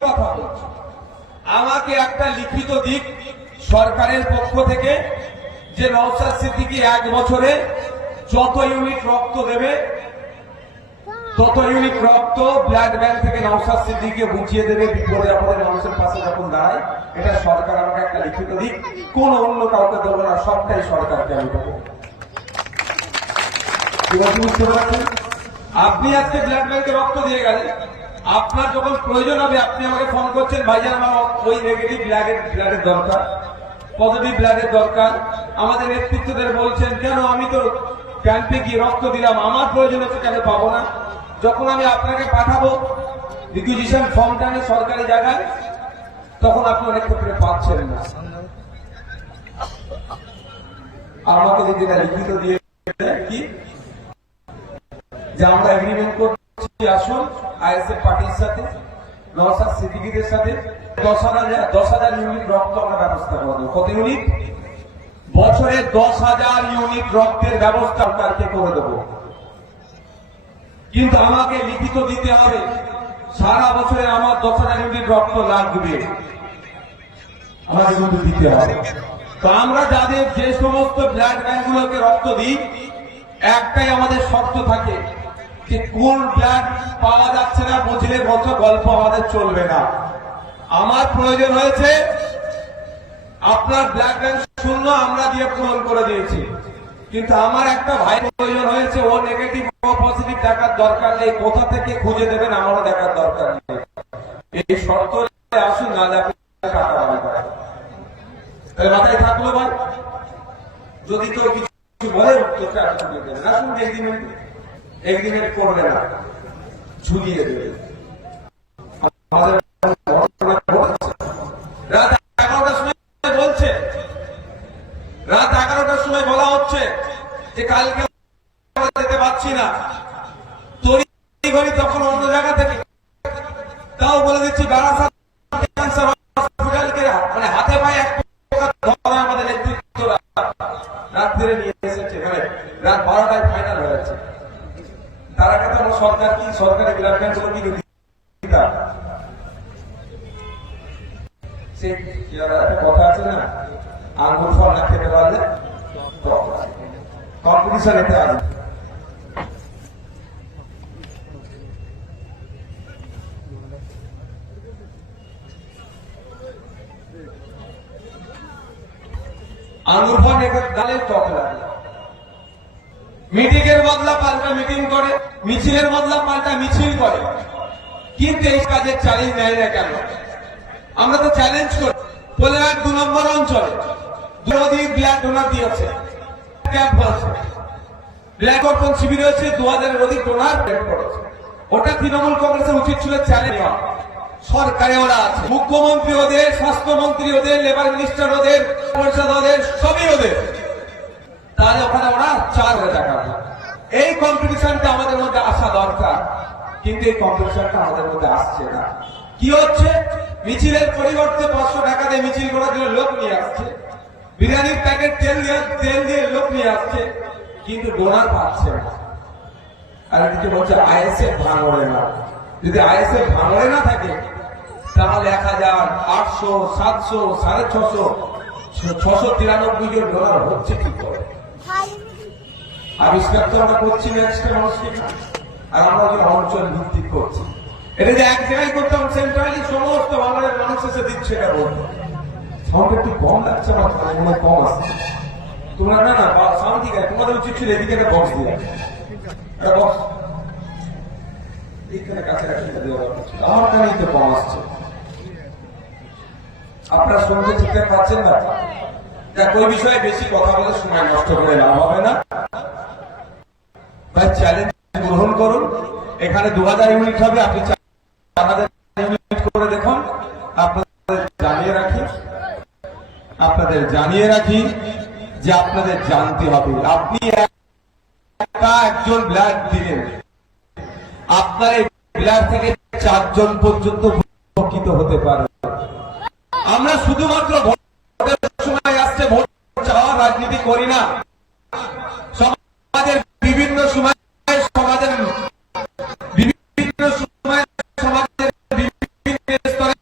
কথা বলছি, আমাকে একটা লিখিত দিক সরকারের পক্ষ থেকে যে নওশাদ সিদ্দিকী 1 বছরে যত ইউনিট রক্ত দেবে তত ইউনিট রক্ত ব্লাড ব্যাংক থেকে নওশাদ সিদ্দিকীকে বুঝিয়ে দেবে বিপদে আপদে মানুষের পাশে যখন দাঁড়ায়। এটা সরকার আমাকে একটা লিখিত দিক, কোন অন্য কাউকে দেবো না, সবটাই সরকারকে আমি দেবো। বুঝতে পারছেন? আপনি আজকে ব্লাড ব্যাংকে রক্ত দিয়ে গেলেন, আপনার যখন প্রয়োজন হবে আপনি আমাকে ফোন করছেন, ভাইজান আমার ওই নেগেটিভ ব্লাডের দরকার, পজিটিভ ব্লাডের দরকার। আমাদের নেতৃত্বদের বলছেন কেন আমি তো ক্যাম্পে গিয়ে রক্ত দিলাম, আমার প্রয়োজন হচ্ছে কেন পাবো না? যখন আমি আপনাকে পাঠাবো রিকুইজিশন ফর্মটা নিয়ে সরকারি জায়গায়, তখন আপনি অনেক ক্ষেত্রে পাচ্ছেন না। আমাকে যদি লিখিত দিয়ে কি যে আমরা এগ্রিমেন্ট করছি, আসুন আইএসএফ পার্টির সাথে, নওশাদ সিদ্দিকীদের সাথে 10,000 ইউনিট রক্ত আমরা ব্যবস্থা করবো। কত ইউনিট? বছরে 10,000 ইউনিট রক্তের ব্যবস্থা সরকারকে করে দেবো। কিন্তু আমাকে লিখিত দিতে হবে সারা বছরে আমার 10,000 ইউনিট রক্ত লাগবে, আমাকে কিন্তু দিতে হবে। তো আমরা যাদের যে সমস্ত ব্লাড ব্যাংকগুলোকে রক্ত দিই, একটাই আমাদের শর্ত থাকে যে কোন ব্লাড পাওয়া যাচ্ছে না বুঝলে মতো গল্প আমাদের চলবে না। আমার প্রয়োজন হয়েছে, আপনার ব্লাড ব্যাংক শূন্য, আমরা দিয়ে পূরণ করে দিয়েছি, কিন্তু আমার একটা ভাই প্রয়োজন হয়েছে, ও নেগেটিভ ও পজিটিভ দেখার দরকার নেই, কোথা থেকে খুঁজে দেবেন আমারও দেখার দরকার নেই। এই শর্ত আসুন, না টাকা তাহলে মাথায় থাকলো ভাই। যদি কেউ কিছু বলে এগ্রিমেন্ট করবে না, ঝুলিয়ে দেবে। রাত 11টার সময় বলছে, রাত 11টার সময় বলা হচ্ছে যে কালকে যেতে পারছি না, তড়িঘড়ি তখন অন্য জায়গা থেকে তাও বলে দিচ্ছি বারাসাত ক্যান্সার হসপিটালকে মানে হাতে পায়ে এক আমাদের নেতৃত্বরা রাত্রে নিয়ে এসেছে, মানে রাত 12টায় ফাইনাল হয়েছে। তার আগে তো সরকার কি সরকারি ব্লাড ব্যাংক গুলো কি একটা কথা আছে না, আঙ্গুর ফল না খেতে পারলে কম্পিটিশন এতে আসবে। আঙ্গুর ফল ডালে টক লাগে। মিটিং এর বদলা পাল্টা মিটিং করে, মিছিলের বদলা পাল্টা মিছিল করে, কিন্তু এই কাজের চ্যালেঞ্জ নেয় না কেন? আমরা তো চ্যালেঞ্জ করি। পোলেরার 2 নম্বর অঞ্চলে দুদিন ব্লাড ডোনার দিয়েছে, ক্যাম্প হয়েছে, ব্লাড অর্পণ শিবির হয়েছে, 2000-এর অধিক ডোনার করেছে। ওটা তৃণমূল কংগ্রেসের উচিত ছিল চ্যালেঞ্জ। সরকারে ওরা আছে, মুখ্যমন্ত্রী ওদের, স্বাস্থ্যমন্ত্রী ওদের, লেবার মিনিস্টার ওদের, পরিষদ ওদের, সবই ওদের। তাহলে ওখানে ওরা 4,000 টাকা। এই কম্পিটিশনটা আমাদের মধ্যে আসা দরকার, কিন্তু এই কম্পিটিশনটা আমাদের মধ্যে আসছে না। কি হচ্ছে? মিছিলের পরিবর্তে 500 টাকা দিয়ে মিছিল করার জন্য লোক নিয়ে আসছে, বিরিয়ানির প্যাকেট তেল দিয়ে লোক নিয়ে আসছে, কিন্তু ডোনার পাচ্ছে না। আর কিছু বলছে আইএসএফ ভাঙড়ে না। যদি আইএসএফ ভাঙড়ে না থাকে তাহলে 1000, 800, 700, 650, 693 জন ডোনার হচ্ছে কি করে? আবিষ্কার তো আমরা করছি নেক্সট মানুষকে, আর আমরা যে অঞ্চল ভিত্তিক করছি। এটা যে এক জায়গায় করতাম সেন্ট্রালি, সমস্ত বাংলাদেশের মানুষ এসে দিচ্ছে, এটা বলতো সাউন্ড একটু কম লাগছে, আমার মনে কম আসছে। তোমরা না সাউন্ড ঠিক আছে, তোমাদের উচিত ছিল এদিকে একটা বক্স দিয়ে, একটা বক্স এখানে কাছাকাছি দেওয়া, আমার কানেই তো কম আসছে। আপনারা শুনতে ঠিকঠাক পাচ্ছেন না? দেখ, ওই বিষয়ে বেশি কথা বলে সময় নষ্ট করে লাভ হবে না। ভাই চ্যালেঞ্জ গ্রহণ করুন। এখানে 2000 ইউনিট হবে, আপনি 4000 ইউনিট করে দেখুন। আপনাদের জানিয়ে রাখি যে আপনাদের জানতে হবে, আপনি একজন ব্লাড দিলেন, আপনার এই ব্লাড থেকে 4 জন পর্যন্ত উপকৃত হতে পারে। আমরা শুধুমাত্র ভোটের সময় আসছে ভোট চাওয়ার রাজনীতি করি না। সমাজের বিভিন্ন সময় সমাজের বিভিন্ন স্তরে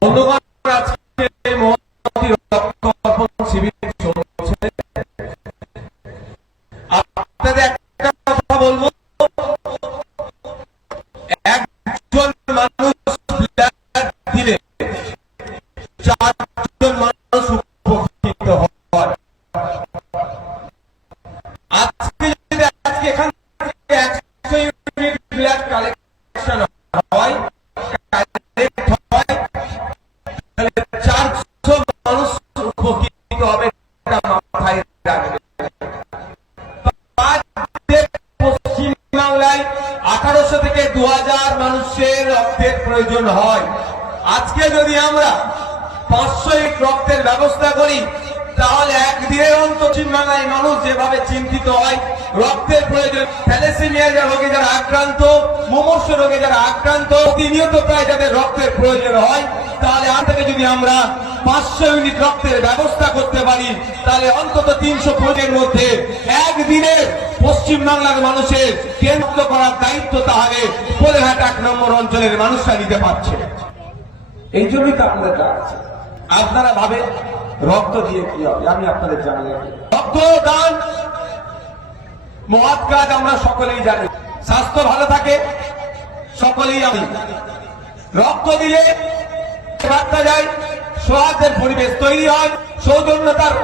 বন্ধুগণ, আজকে এই মহতী রক্তদান শিবির চলছে। আপনাদের একটা কথা বলবো, একজন মানুষ ব্লাড দিলে 4 জন মানুষ উপকৃত হয়। আজকে যদি এখান থেকে 100 ইউনিট ব্লাড কালেকশন হয়, পশ্চিমবাংলায় 1800 থেকে 2000 মানুষের রক্তের প্রয়োজন হয়। আজকে যদি আমরা 500 ইউনিট রক্তের ব্যবস্থা করি, তাহলে একদিনের অন্তত পশ্চিমবাংলায় মানুষ যেভাবে চিন্তিত হয়, রক্তের প্রয়োজন, থ্যালাসেমিয়া রোগে যারা আক্রান্ত, মুমূর্ষু রোগে যারা আক্রান্ত, প্রতিনিয়ত প্রায় যাদের রক্তের প্রয়োজন হয়, তাহলে আজ থেকে যদি আমরা 500 ইউনিট রক্তের ব্যবস্থা করতে পারি, তাহলে অন্তত 300 মধ্যে একদিনের পশ্চিমবাংলার মানুষের কেন্দ্র করার দায়িত্ব তাহলে পোলেরহাট 1 নম্বর অঞ্চলের মানুষরা নিতে পারছে। এই জন্যই তো আপনাদের ডাকছে। আপনারা ভাবে রক্ত দিয়ে কি হবে, আমি আপনাদের জানাই রক্তদান মহৎ কাজ, আমরা সকলেই জানি। স্বাস্থ্য ভালো থাকে সকলেই আমি রক্ত দিলে বার্তা যায়, সৌহার্দ্যের পরিবেশ তৈরি হয়, সৌজন্যতার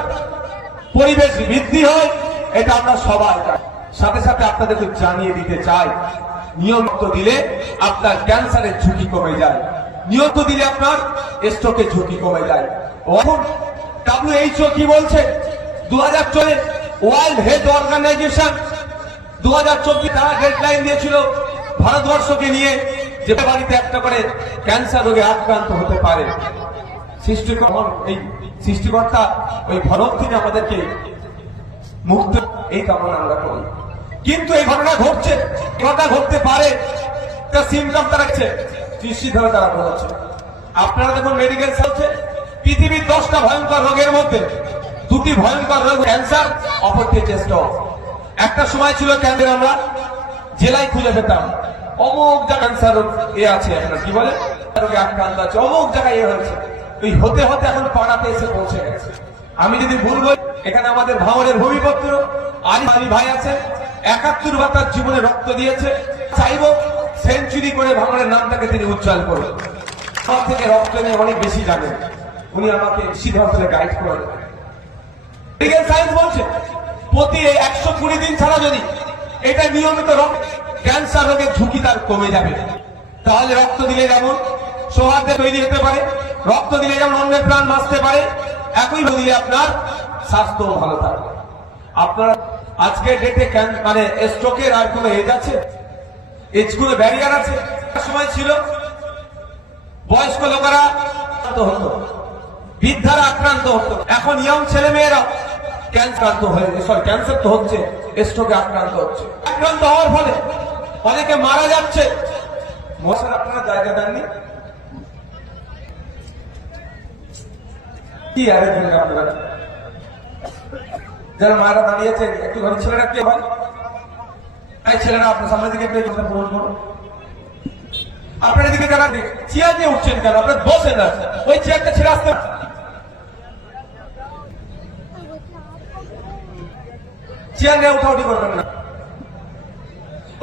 পরিবেশ বৃদ্ধি হয়, এটা আমরা সবাই জানি। সাথে সাথে আপনাদেরকে জানিয়ে দিতে চাই, নিয়মিত দিলে আপনার ক্যান্সারের ঝুঁকি কমে যায়, নিয়মিত দিলে আপনার স্ট্রোকের ঝুঁকি কমে যায়। এখন WHO কি বলছে, 2024 ওয়ার্ল্ড হেলথ অর্গানাইজেশন 2024 তারা ডেডলাইন দিয়েছিল ভারতবর্ষকে নিয়ে, যে বাড়িতে একটা করে ক্যান্সার রোগে আক্রান্ত হতে পারে। সৃষ্টিকর্তা ওই ভরত থেকে আমাদেরকে মুক্ত, এই কামনা আমরা করি। কিন্তু এই ঘটনা ঘটছে, ঘটনা ঘটতে পারে, তার সিমটম তারা নিশ্চিতভাবে তারা বলছে। আপনারা দেখুন মেডিকেল চলছে, পৃথিবীর 10টা ভয়ঙ্কর রোগের মধ্যে 2টি ভয়ঙ্কর রোগ, ক্যান্সার, অপরটি স্ট্রোক। একটা সময় ছিল ক্যান্সার আমরা জেলায় খুঁজে পেতাম, অমুক জায়গায় ক্যান্সার রোগ এ আছে, আপনার কি বলে রোগে আক্রান্ত আছে, অমুক জায়গায় এ হয়েছে। এই হতে হতে এখন পাড়াতে এসে পৌঁছে গেছে। আমি যদি ভুল বলি, এখানে আমাদের ভাঙড়ের ভূমিপত্র আলী ভাই আছে, 71 বার তার জীবনে রক্ত দিয়েছে। চাইব সেঞ্চুরি করে ভাঙড়ের নামটাকে তিনি উজ্জ্বল করবেন। আমার থেকে রক্ত নিয়ে অনেক বেশি জানেন, উনি আমাকে সিদ্ধান্ত গাইড করে দেবেন। মেডিকেল সায়েন্স বলছে প্রতি 120 দিন ছাড়া যদি এটা নিয়মিত রক্ত, ক্যান্সার রোগের ঝুঁকি তার কমে যাবে। তাহলে রক্ত দিলে যেমন সৌহার্দ্য তৈরি হতে পারে, রক্ত দিলে যেমন অন্যের প্রাণ বাঁচতে পারে, একই দিলে আপনার স্বাস্থ্য ভালো থাকবে। আপনারা আজকে ডেটে মানে স্ট্রোকের আর কোনো এজ আছে, এজ কোনো ব্যারিয়ার আছে? সময় ছিল বয়স্ক লোকেরা আক্রান্ত হতো, বৃদ্ধারা আক্রান্ত হতো, এখন ইয়ং ছেলে মেয়েরা ক্যান্সার তো হচ্ছে, স্ট্রোকে আক্রান্ত হচ্ছে। আক্রান্ত হওয়ার ফলে অনেকে মারা যাচ্ছে। মশার আপনারা জায়গা দেননি কি অ্যারেঞ্জমেন্ট আপনারা? যারা মায়েরা দাঁড়িয়েছে একটু ঘরে, ছেলেরা কে হয়? এই ছেলেরা আপনার সামনের দিকে কথা পূরণ করুন। আপনার এদিকে যারা চেয়ার নিয়ে উঠছেন কেন? আপনার বসে না, ওই চেয়ারটা ছেড়ে আসতে, চেয়ার নিয়ে উঠাউঠি করবেন না।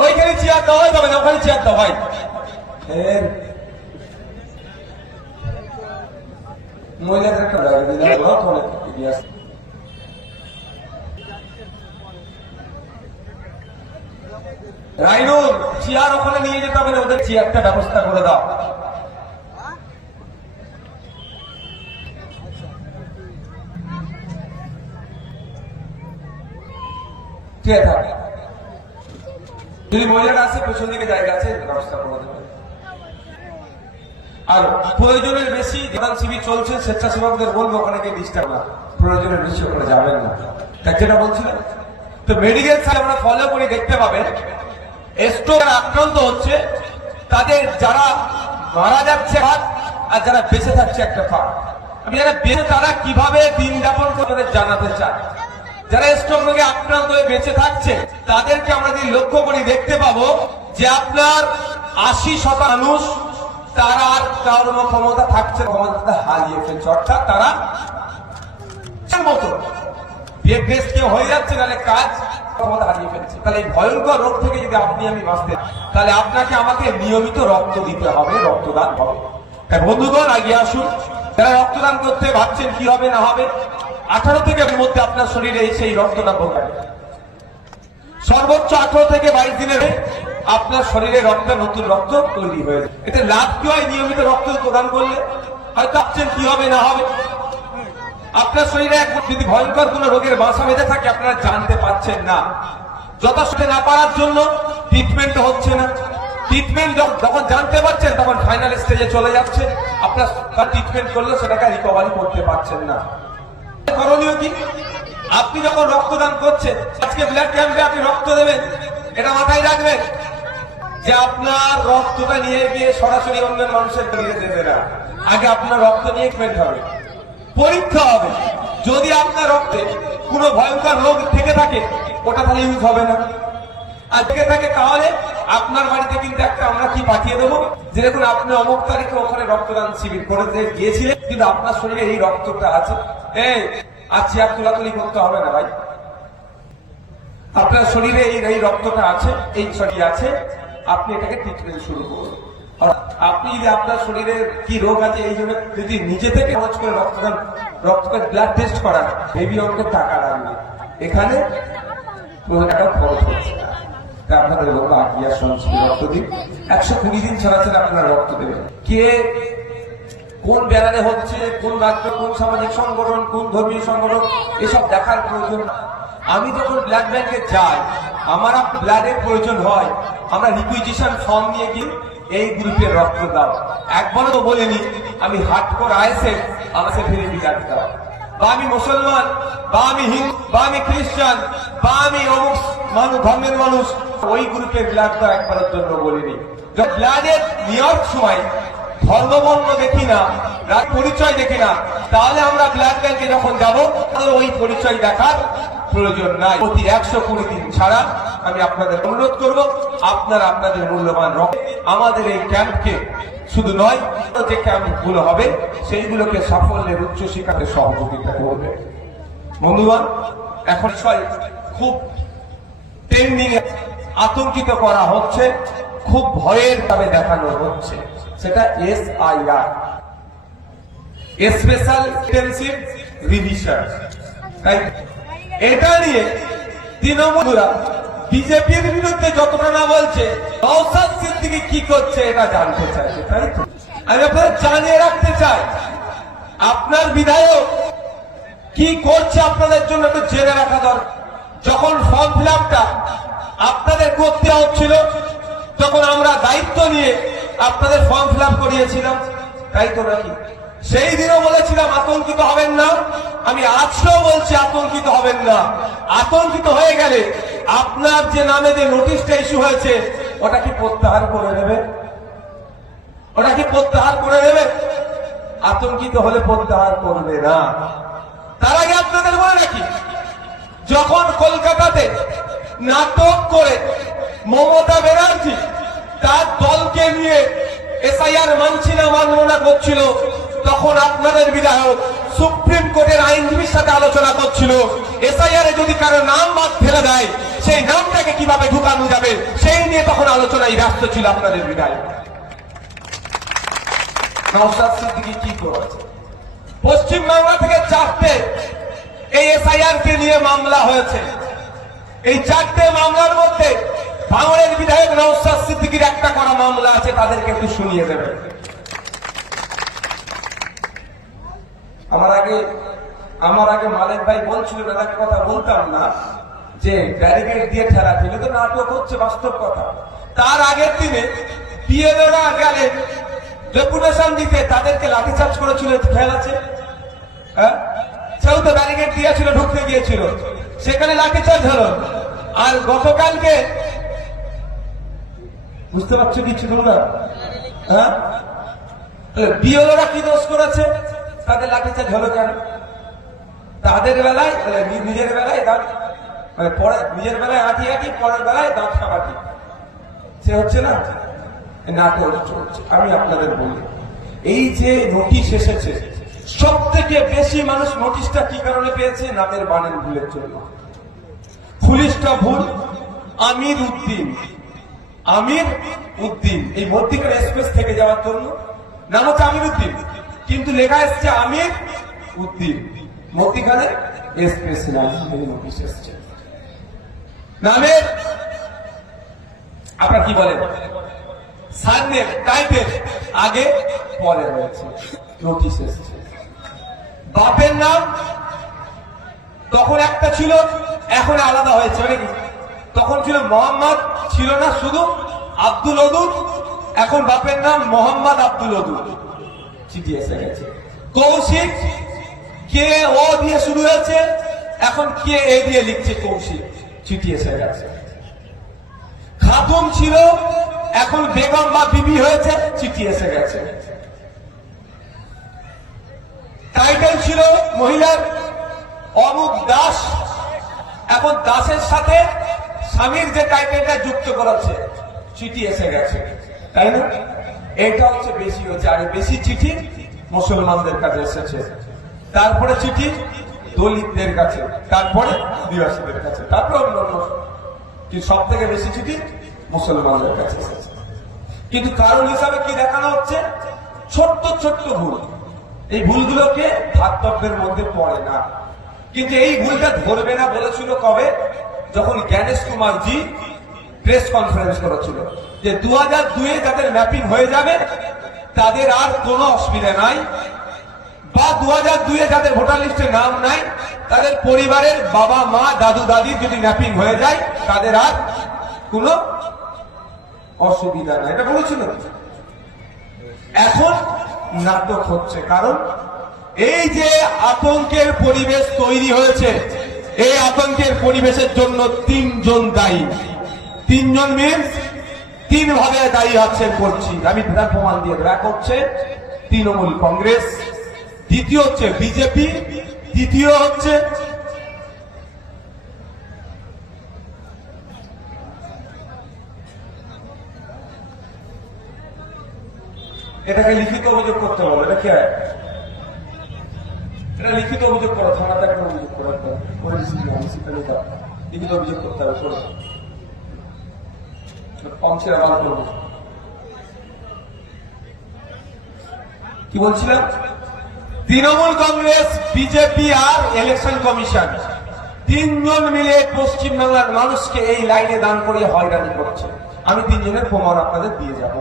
ওইখানে চেয়ার দেওয়াই যাবে না, ওখানে চেয়ার দেওয়া হয়। মহিলাদের একটা রাইনুর চেয়ার ওখানে নিয়ে যেতে হবে না, ওদের চেয়ারটা ব্যবস্থা করে দাও। যদি মহিলারা আসে, পেছন দিকে জায়গা আছে, ব্যবস্থা করে দেবে। আর প্রয়োজনের বেশি প্রধান শিবির চলছে, স্বেচ্ছাসেবকদের বলবো ওখানে গিয়ে ডিস্টার্ব না, প্রয়োজনের বেশি ওখানে যাবেন না। যেটা বলছিলেন, তো মেডিকেল সাইড আমরা ফলো করে দেখতে পাবেন, স্ট্রোক আক্রান্ত হচ্ছে তাদের যারা মারা যাচ্ছে আর যারা বেঁচে থাকছে একটা ফাঁক। আমি যারা বেঁচে তারা কিভাবে দিন যাপন করে জানাতে চাই। যারা স্ট্রোক রোগে আক্রান্ত হয়ে বেঁচে থাকছে তাদেরকে আমরা যদি লক্ষ্য করি দেখতে পাবো যে আপনার 80% মানুষ তারা আর কর্মক্ষমতা থাকছে, ক্ষমতা হারিয়ে ফেলছে, অর্থাৎ তারা মতো কেউ হয়ে যাচ্ছে, তাহলে কাজ ক্ষমতা হারিয়ে ফেলছে। তাহলে এই ভয়ঙ্কর রোগ থেকে যদি আপনি আমি বাঁচতে, তাহলে আপনাকে আমাকে নিয়মিত রক্ত দিতে হবে, রক্তদান হবে। তাই বন্ধুগণ আগে আসুন, যারা রক্তদান করতে ভাবছেন কি হবে না হবে, 18 থেকে মধ্যে আপনার শরীরে সেই রক্তটা ঢোকাবে। সর্বোচ্চ 18 থেকে 22 দিনের আপনার শরীরে রক্ত, নতুন রক্ত তৈরি হয়ে যায়। এতে লাভ কি হয়? নিয়মিত রক্ত প্রদান করলে হয়তো ভাবছেন কি হবে না হবে, আপনার শরীরে যদি ভয়ঙ্কর কোন রোগের বাসা বেঁধে থাকে আপনারা জানতে পারছেন না। যথাযথ না পারার জন্য ট্রিটমেন্ট হচ্ছে না। ট্রিটমেন্ট যখন জানতে পারছেন তখন ফাইনাল স্টেজে চলে যাচ্ছে, আপনার ট্রিটমেন্ট করলে সেটাকে রিকভারি করতে পারছেন না। করণীয় কি? আপনি যখন রক্তদান করছেন, আজকে ব্লাড ক্যাম্পে আপনি রক্ত দেবেন, এটা মাথায় রাখবেন যে আপনার রক্তটা নিয়ে গিয়ে সরাসরি অন্য মানুষের শরীরে দেবে না। আগে আপনার রক্ত নিয়ে ট্রিটমেন্ট হবে, পরীক্ষা হবে। যদি আপনার রক্তে কোনো ভয়ঙ্কর রোগ থেকে থাকে ওটা তাহলে ইউজ হবে না। আর থেকে থাকে তাহলে আপনার বাড়িতে কিন্তু একটা আমরা কি পাঠিয়ে দেবো, যে দেখুন আপনি অমুক তারিখে ওখানে রক্তদান শিবির করে গিয়েছিলেন, কিন্তু আপনার শরীরে এই রক্তটা আছে, আর চেয়ার তোলাতুলি করতে হবে না ভাই, আপনার শরীরে এই রক্তটা আছে, এই শরীর আছে, আপনি এটাকে ট্রিটমেন্ট শুরু করুন। আপনি যদি আপনার শরীরে কি রোগ আছে এই জন্য যদি নিজে থেকে খরচ করে রক্তকে ব্লাড টেস্ট করান, হেভি অঙ্কের টাকা লাগবে, এখানে কোনো টাকা খরচ হচ্ছে না। আপনাদের বলবো আকিয়া সঞ্চয় রক্ত দিন, 120 দিন ছাড়া ছাড়া আপনারা রক্ত দেবেন। কে কোন ব্যানারে হচ্ছে, কোন রাজ্য, কোন সামাজিক সংগঠন, কোন ধর্মীয় সংগঠন, এসব দেখার প্রয়োজন। আমি যখন ব্লাড ব্যাংকে যাই, আমার ব্লাডের প্রয়োজন হয়, আমরা রিকুইজিশন ফর্ম নিয়ে গিয়ে এই গ্রুপের রক্ত দাও। একবারও তো বলিনি আমি হার্ডকোর আইএসএফ আমাকে ফিরে ব্লাড দাও, বা আমি মুসলমান, বা আমি হিন্দু, বা আমি খ্রিস্টান, বা আমি অমুক মানুষ ধর্মের মানুষ, ওই গ্রুপের ব্লাড দাও একবারের জন্য বলিনি। ব্লাডের নেওয়ার সময় ধর্মবর্ণ দেখি না, পরিচয় দেখি না, তাহলে আমরা ব্লাড ব্যাংকে যখন যাবো ওই পরিচয় দেখার প্রয়োজন নাই। প্রতি 120 দিন ছাড়া আমি আপনাদের অনুরোধ করব, আপনারা আপনাদের মূল্যবান রক্ত আমাদের এই ক্যাম্পকে শুধু নয়, যে ক্যাম্পগুলো হবে সেইগুলোকে সাফল্যের উচ্চ শিক্ষাতে সহযোগিতা করবে। বন্ধুগণ, এখন খুব ট্রেন্ডিং, আতঙ্কিত করা হচ্ছে, খুব ভয়ের ভাবে দেখানো হচ্ছে, সেটা SIR, স্পেশাল ইন্টেনসিভ রিভিশন। তাই এটা নিয়ে তৃণমূলরা বিজেপির বিরুদ্ধে যতটা না বলছে, নওশাদ সিদ্দিকী কি করছে এটা জানতে চাইছে, তাই তো? আমি আপনাদের জানিয়ে রাখতে চাই, আপনার বিধায়ক কি করছে আপনাদের জন্য একটু জেনে রাখা দরকার। যখন ফর্ম ফিল আপটা আপনাদের করতে হচ্ছিল, তখন আমরা দায়িত্ব নিয়ে আপনাদের ফর্ম ফিল আপ করিয়েছিলাম, তাই তো নাকি? সেই দিনও বলেছিলাম আতঙ্কিত হবেন না, আমি আজকেও বলছি আতঙ্কিত হবেন না। আতঙ্কিত হয়ে গেলে আপনার যে নামে যে নোটিশটা ইস্যু হয়েছে ওটা কি প্রত্যাহার করে নেবে? ওটা কি প্রত্যাহার করে নেবে? আতঙ্কিত হলে প্রত্যাহার করবে না। তার আগে আপনাদের বলে রাখি, যখন কলকাতাতে নাটক করে মমতা ব্যানার্জি তার দলকে নিয়ে SIR মানছি না মানব না করছিল, তখন আপনাদের বিধায়ক সুপ্রিম কোর্টের আইনজীবীর সাথে আলোচনা করছিল SIR এ যদি কারো নাম বাদ ফেলে দেয় সেই নামটাকে কিভাবে ঢুকানো যাবে, সেই নিয়ে তখন আলোচনায় ব্যস্ত ছিল আপনাদের বিধায়ক। নওশাদ সিদ্দিকী কি করেছে? পশ্চিমবাংলা থেকে 4টে এই SIR কে নিয়ে মামলা হয়েছে। এই 4টে মামলার মধ্যে ভাঙড়ের বিধায়ক নওশাদ সিদ্দিকীর একটা করা মামলা আছে, তাদেরকে একটু শুনিয়ে দেবেন। আমার আগে মালিক ভাই বলছিল, তাকে কথা বলতাম না, যে ব্যারিকেড দিয়ে ঠেলা ঠেলে তো নাটক হচ্ছে, বাস্তব কথা। তার আগের দিনে পিএলওরা গেলেন ডেপুটেশন দিতে, তাদেরকে লাঠিচার্জ করেছিল, খেয়াল আছে? হ্যাঁ, সেও তো ব্যারিকেড দিয়েছিল, ঢুকতে গিয়েছিল, সেখানে লাঠিচার্জ হলো। আর গতকালকে বুঝতে পারছো কিছু তোমরা? হ্যাঁ, বিএলওরা কি দোষ করেছে? তাদের লাঠিচার্জ হলো কেন? তাদের বেলায় নিজের বেলায় দাঁত মানে পরে নিজের বেলায় আঁটি আঁটি, পরের বেলায় দাঁত কাবাটি, সে হচ্ছে না নাটক চলছে। আমি আপনাদের বলি, এই যে নোটিশ এসেছে, সব থেকে বেশি মানুষ নোটিশটা কি কারণে পেয়েছে? নামের বানান ভুলের জন্য। পুলিশটা ভুল, আমির উদ্দিন, আমির উদ্দিন, এই মধ্যিখানে স্পেস থেকে যাওয়ার জন্য নাম হচ্ছে আমির উদ্দিন, কিন্তু লেখা এসছে আমির উদ্দিন, মধ্যিখানে স্পেস নাই। নোটিশ এসছে নামের, আপনার কি বলেন, সারনেম টাইপের আগে পরে রয়েছে, নোটিশ এসছে। বাপের নাম তখন একটা ছিল, এখন আলাদা হয়েছে, মানে তখন ছিল মোহাম্মদ, ছিল না শুধু আব্দুল ওদুদ, এখন বাপের নাম মোহাম্মদ আব্দুল ওদুদ, চিঠি এসে গেছে। কৌশিক, কে ও দিয়ে শুরু হয়েছে, এখন কে এ দিয়ে লিখছে কৌশিক, চিঠি এসে গেছে। খাতুন ছিল, এখন বেগম বা বিবি হয়েছে, চিঠি এসে গেছে। টাইটেল ছিল মহিলার অমুক দাস, এখন দাসের সাথে স্বামীর যে টাইটেলটা যুক্ত করেছে, চিঠি এসে গেছে, তাই না? এটা হচ্ছে বেশি হচ্ছে। আর বেশি চিঠি মুসলমানদের কাছে এসেছে, তারপরে চিঠি দলিতদের কাছে, তারপরে আদিবাসীদের কাছে, তারপরে অন্যান্য, কিন্তু সব থেকে বেশি চিঠি মুসলমানদের কাছে এসেছে। কিন্তু কারণ হিসাবে কি দেখানো হচ্ছে? ছোট্ট ছোট্ট ভুল। এই ভুলগুলোকে ধাতব্যের মধ্যে পড়ে না, কিন্তু এই ভুলটা ধরবে না বলেছিল কবে? যখন জ্ঞানেশ কুমার জি প্রেস কনফারেন্স করেছিল যে 2002-এ যাদের ম্যাপিং হয়ে যাবে তাদের আর কোনো অসুবিধা নাই, বা 2002-এ যাদের ভোটার লিস্টে নাম নাই তাদের পরিবারের বাবা মা দাদু দাদির যদি ম্যাপিং হয়ে যায় তাদের আর কোনো অসুবিধা নাই, এটা বলেছিল। এখন নাটক হচ্ছে, কারণ এই যে আতঙ্কের পরিবেশ তৈরি হয়েছে, এই আতঙ্কের পরিবেশের জন্য তিনজন দায়ী। তিনজন মিনস তিন ভাবে দায়ী আছেন করছি আমি, তার প্রমাণ দিয়ে দেব। এক হচ্ছে তৃণমূল কংগ্রেস, দ্বিতীয় হচ্ছে বিজেপি, তৃতীয় হচ্ছে এটাকে লিখিত অভিযোগ করতে হবে। এটা কি হয়? এটা লিখিত অভিযোগ করো, থানাতে একটা অভিযোগ করো, লিখিত অভিযোগ করতে হবে। শোনো, অংশের আবার করবো। কি বলছিলাম? তৃণমূল কংগ্রেস, বিজেপি আর ইলেকশন কমিশন তিনজন মিলে পশ্চিমবাংলার মানুষকে এই লাইনে দান করিয়ে হয়রানি করছে। আমি তিনজনের প্রমাণ আপনাদের দিয়ে যাব।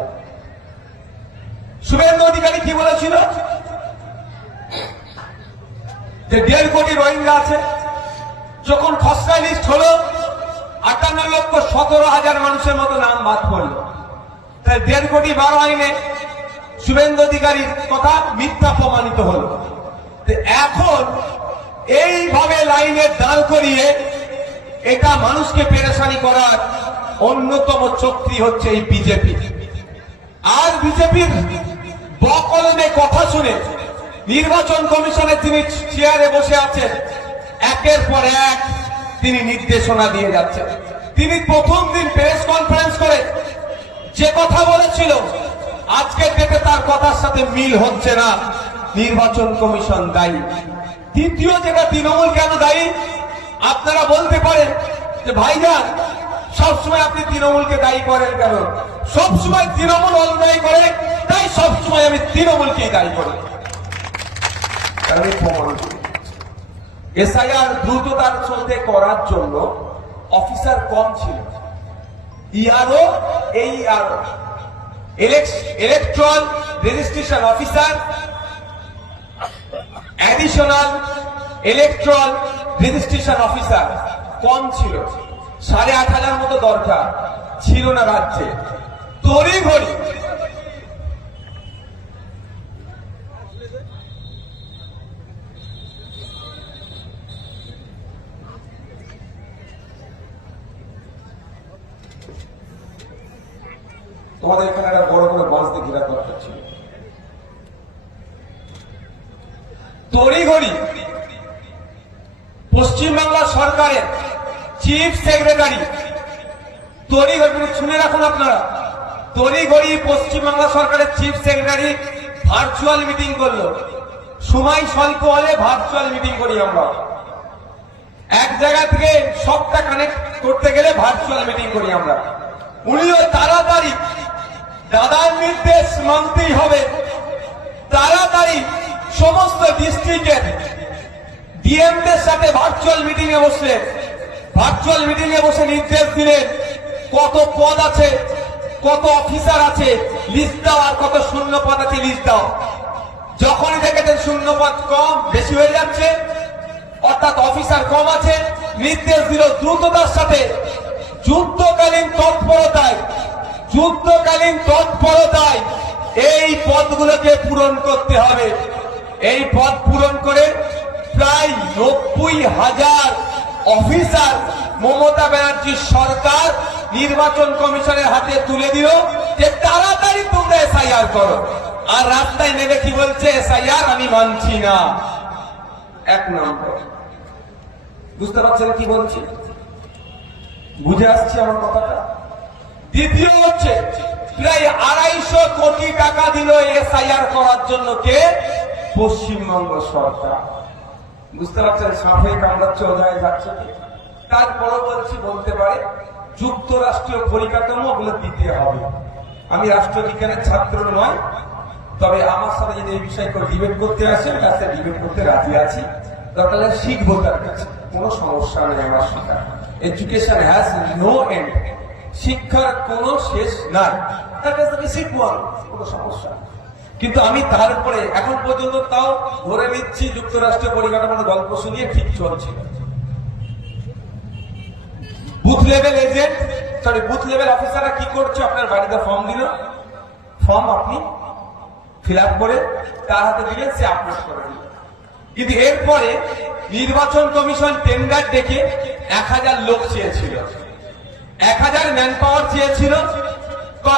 শুভেন্দু অধিকারী কি বলেছিল? যে 1.5 কোটি রোহিঙ্গা আছে। যখন খসড়া লিস্ট হলো 58,17,000 মানুষের মতো নাম বাদ পড়ল, তাই 1.5 কোটি 12 আইনে শুভেন্দু অধিকারীর কথা মিথ্যা প্রমাণিত হল। এখন এইভাবে লাইনে দাঁড় করিয়ে এটা মানুষকে পেরেশানি করার অন্যতম চক্রী হচ্ছে এই বিজেপি। আর বিজেপির বকলমে কথা শুনে নির্বাচন কমিশনে তিনি চেয়ারে বসে আছেন, একের পর এক তিনি নির্দেশনা দিয়ে যাচ্ছেন। তিনি প্রথম দিন প্রেস কনফারেন্স করে যে কথা বলেছিল আজকের ডেটে তার কথার সাথে মিল হচ্ছে না, নির্বাচন কমিশন দায়ী। দ্বিতীয় যেটা, তৃণমূল কেন দায়ী? আপনারা বলতে পারেন যে ভাইজান সবসময় আপনি তৃণমূলকে দায়ী করেন কেন? সবসময় তৃণমূল অন্যায় করে, তাই সবসময় আমি তৃণমূলকেই দায়ী করি। এসআইআর দ্রুততার সাথে করার জন্য অফিসার কম ছিল, ERO, AERO electoral registration officer, additional electoral registration officer কম ছিল। 8,500 মতো দরকার ছিল না রাজ্যে। তড়িঘড়ি তোমাদের এখানে একটা বড় বড় বাস দিয়ে ঘেরা দরকার ছিল। তড়িঘড়ি পশ্চিমবাংলা সরকারের চিফ সেক্রেটারি তড়িঘড়ি, শুনে রাখুন আপনারা, তড়িঘড়ি পশ্চিমবাংলা সরকারের চিফ সেক্রেটারি ভার্চুয়াল মিটিং করলো। সময় স্বল্প হলে ভার্চুয়াল মিটিং করি আমরা, এক জায়গা থেকে সবটা কানেক্ট করতে গেলে ভার্চুয়াল মিটিং করি আমরা। উনিও তাড়াতাড়ি, দাদার নির্দেশ মানতেই হবে, তাড়াতাড়ি সমস্ত ডিস্ট্রিক্টের ডিএমদের সাথে ভার্চুয়াল মিটিং এ বসলেন। ভার্চুয়াল মিটিং এ বসে নির্দেশ দিলেন কত পদ আছে, কত অফিসার আছে লিস্ট দাও, আর কত শূন্য পদ আছে লিস্ট দাও। যখনই দেখেছেন শূন্য পদ কম বেশি হয়ে যাচ্ছে, অর্থাৎ অফিসার কম আছে, নির্দেশ দিল দ্রুততার সাথে যুদ্ধকালীন তৎপরতায় এই পদগুলোকে পূরণ করতে হবে। এই পদ পূরণ করে প্রায় 90,000 অফিসার মমতা ব্যানার্জির সরকার নির্বাচন কমিশনের হাতে তুলে দিল যে তাড়াতাড়ি তোমরা এসআইআর করো। আর রাস্তায় নেমে কি বলছে, এসআইআর আমি মানছি না। এক নম্বর, বুঝতে পারছেন কি বলছি? বুঝে আসছে আমার কথাটা? দ্বিতীয় হচ্ছে, প্রায় 250 কোটি টাকা দিল এসআইআর করার জন্য কে? পশ্চিমবঙ্গ সরকার। বুঝতে পারছেন সাপে কামড়াচ্ছে ওধায় যাচ্ছে। তারপরও বলছি, বলতে পারে যুক্তরাষ্ট্রীয় পরিকাঠামো ওগুলো দিতে হবে। আমি রাষ্ট্রবিজ্ঞানের ছাত্র নয়, তবে আমার সাথে যদি এই বিষয়ে কেউ ডিবেট করতে আসে, তার সাথে ডিবেট করতে রাজি আছি। দরকার হলে শিখবো তার কাছে, কোনো সমস্যা নেই আমার শিক্ষা। এডুকেশন হ্যাজ নো এন্ড, শিক্ষার কোনো শেষ নাই, তার কাছ থেকে শিখবো, কোনো সমস্যা। কিন্তু আমি তারপরে এখন পর্যন্ত তাও ধরে নিচ্ছি যুক্তরাষ্ট্রীয় পরিকাঠামোর গল্প শুনিয়ে ঠিক চলছে। Booth level agent, booth level অফিসাররা কি করছে? আপনার বাড়িতে ফর্ম দিল, ফর্ম আপনি ফিল আপ করে তার হাতে দিলেন, সে আপলোড করে দিল। কিন্তু এরপরে নির্বাচন কমিশন টেন্ডার ডেকে 1000 লোক চেয়েছিল, 1000 ম্যান পাওয়ার চেয়েছিল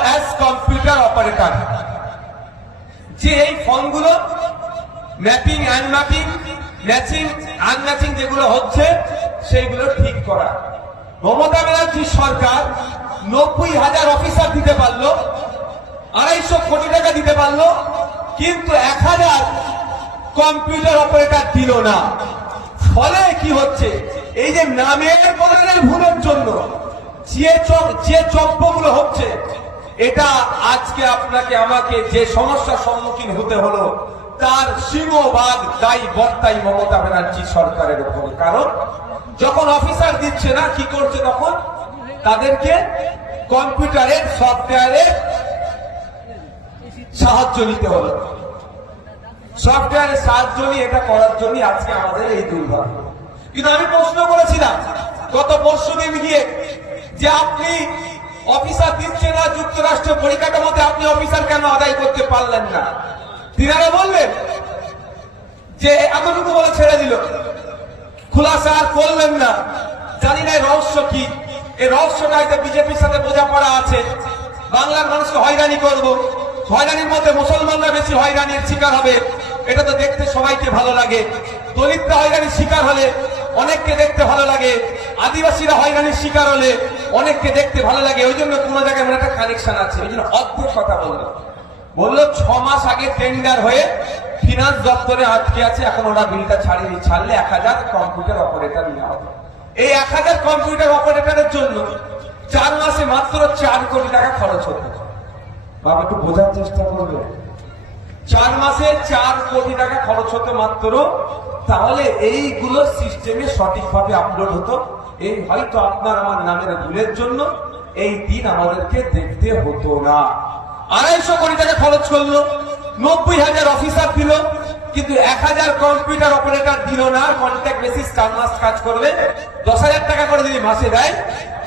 অ্যাজ কম্পিউটার অপারেটর, যে এই ফর্মগুলো ম্যাপিং, আনম্যাপিং, ম্যাচিং, আনম্যাচিং যেগুলো হচ্ছে সেইগুলো ঠিক করা। মমতা ব্যানার্জির সরকার 90,000 অফিসার দিতে পারলো, 250 কোটি টাকা দিতে পারলো, কিন্তু 1000 কম্পিউটার অপারেটর দিল না। ফলে কি হচ্ছে, এই যে নামের বদলের ভুলের জন্য যে চব্যগুলো হচ্ছে, এটা আজকে আপনাকে আমাকে যে সমস্যার সম্মুখীন হতে হলো, তার সিংহভাগ দায়ী বর্তাই মমতা ব্যানার্জি সরকারের উপর। কারণ যখন অফিসার দিচ্ছে না, কি করছে তখন? তাদেরকে কম্পিউটারের সফটওয়্যারের সাহায্য নিতে হলো। সফটওয়্যারের সাহায্য নিয়ে এটা করার জন্য আজকে আমাদের এই দুর্ভাগ্য। কিন্তু আমি প্রশ্ন করেছিলাম গত পরশুদিন গিয়ে, যে আপনি অফিসার দিচ্ছে না যুক্তরাষ্ট্র পরিকাঠামোতে, আপনি অফিসার কেন আদায় করতে পারলেন না? তিনারা বললেন যে এতটুকু বলে ছেড়ে দিল, খুলাসা আর করলেন না। জানি না রহস্য কি, এই রহস্যটা হয়তো বিজেপির সাথে বোঝাপড়া আছে। বাংলার মানুষকে হয়রানি করব, হয়রানির মধ্যে মুসলমানরা বেশি হয়রানির শিকার হবে, এটা তো দেখতে সবাইকে ভালো লাগে। দলিতরা হয়রানির শিকার হলে অনেককে দেখতে ভালো লাগে, আদিবাসীরা হয়রানির শিকার হলে অনেককে দেখতে ভালো লাগে। ওই জন্য কোনো জায়গায় একটা কানেকশন আছে, ওই জন্য অদ্ভুত কথা বললো 6 মাস আগে টেন্ডার হয়ে ফিনান্স দপ্তরে আটকে আছে, এখন ওরা বিলটা ছাড়িয়ে ছাড়লে 1000 কম্পিউটার অপারেটর নেওয়া হবে। এই 1000 কম্পিউটার অপারেটরের জন্য 4 মাসে মাত্র 4 কোটি টাকা খরচ হতো। বাবা একটু বোঝার চেষ্টা করবে, 4 মাসে 4 কোটি টাকা খরচ হতো মাত্র। তাহলে এইগুলো সিস্টেমে সঠিকভাবে আপলোড হতো। এই হয়তো আপনার আমার নামের ভুলের জন্য এই দিন আমাদেরকে দেখতে হতো না। 250 কোটি টাকা খরচ করলো, 90,000 অফিসার দিল, কিন্তু 1000 কম্পিউটার অপারেটর দিল না। কন্ট্রাক্ট বেসিস 4 মাস কাজ করবে, 10,000 টাকা করে যদি মাসে দেয়,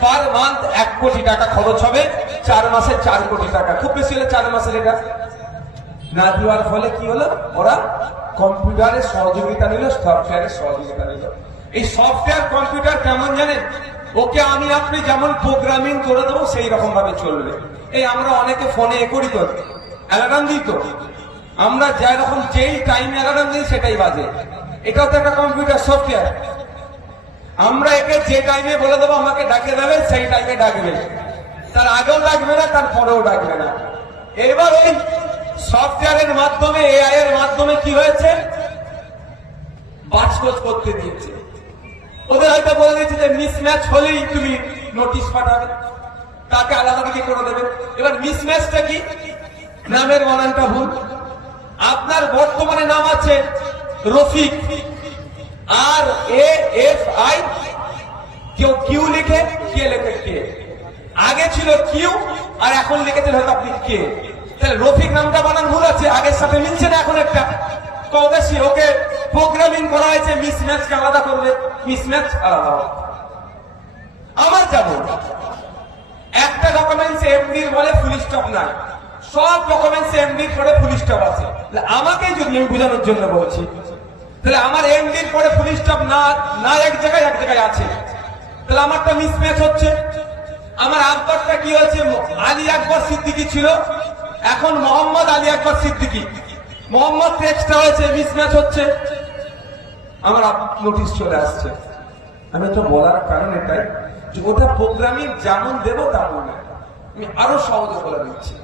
পার মান্থ 1 কোটি টাকা খরচ হবে। 4 মাসে 4 কোটি টাকা, খুব বেশি হলে 4 মাসের। এটা না দেওয়ার ফলে কি হলো, ওরা কম্পিউটারের সহযোগিতা নিল, সফটওয়্যারের সহযোগিতা নিল। এই সফটওয়্যার কম্পিউটার কেমন জানেন? ওকে আমি আপনি যেমন প্রোগ্রামিং করে দেবো সেই রকম ভাবে চলবে। এই আমরা অনেকে ফোনে করি তো, অ্যালার্ম দিই তো, আমরা যাই রকম যেই টাইমে অ্যালার্ম দিই সেটাই বাজে। এটাও তো একটা কম্পিউটার সফটওয়্যার। আমরা একে যে টাইমে বলে দেবো আমাকে ডাকে দেবে, সেই টাইমে ডাকবে, তার আগেও ডাকবে না, তার পরেও ডাকবে না। এবার ওই সফটওয়্যারের মাধ্যমে, এআই এর মাধ্যমে কি হয়েছে, বাজকোচ করতে দিয়েছে। ওদের হয়তো বলে দিয়েছে যে মিসম্যাচ হলেই তুমি নোটিশ পাঠাবে, তাকে আলাদা দিকে করে দেবে। এবার মিসম্যাচটা কি, নামের বানানটা ভুল। আপনার বর্তমানে নাম আছে রফিক, আর AFI, কেউ কিউ লিখে, কে লেখে কে। আগে ছিল কিউ আর এখন লিখেছেন হয়তো আপনি কে। তাহলে রফিক নামটা বানান ভুল আছে, আগের সাথে মিলছে না এখন একটা। তো ওকে প্রোগ্রামিং করা হয়েছে মিসম্যাচকে আলাদা করবে, মিসম্যাচ আলাদা হবে। আমার যেমন একটা ডকুমেন্টস এমডির বলে ফুল স্টপ নাই, সব ডকুমেন্টস এমডির পরে ফুল স্টপ আছে। আমাকে যদি আমি বোঝানোর জন্য বলছি, তাহলে আমার এমডির পরে ফুল স্টপ না এক জায়গায় আছে, তাহলে আমারটা মিসম্যাচ হচ্ছে। আমার আব্বারটা কি হয়েছে, আলী আকবর সিদ্দিকী ছিল, এখন মোহাম্মদ আলী আকবর সিদ্দিকী, মোহাম্মদ টেক্সটটা হয়েছে, মিসম্যাচ হচ্ছে। আমার নোটিশ চলে আসছে। আমি তো বলার কারণ এটাই যে ওটা প্রোগ্রামিং যেমন দেব তেমন না। আমি আরো সহজে বলে দিচ্ছি।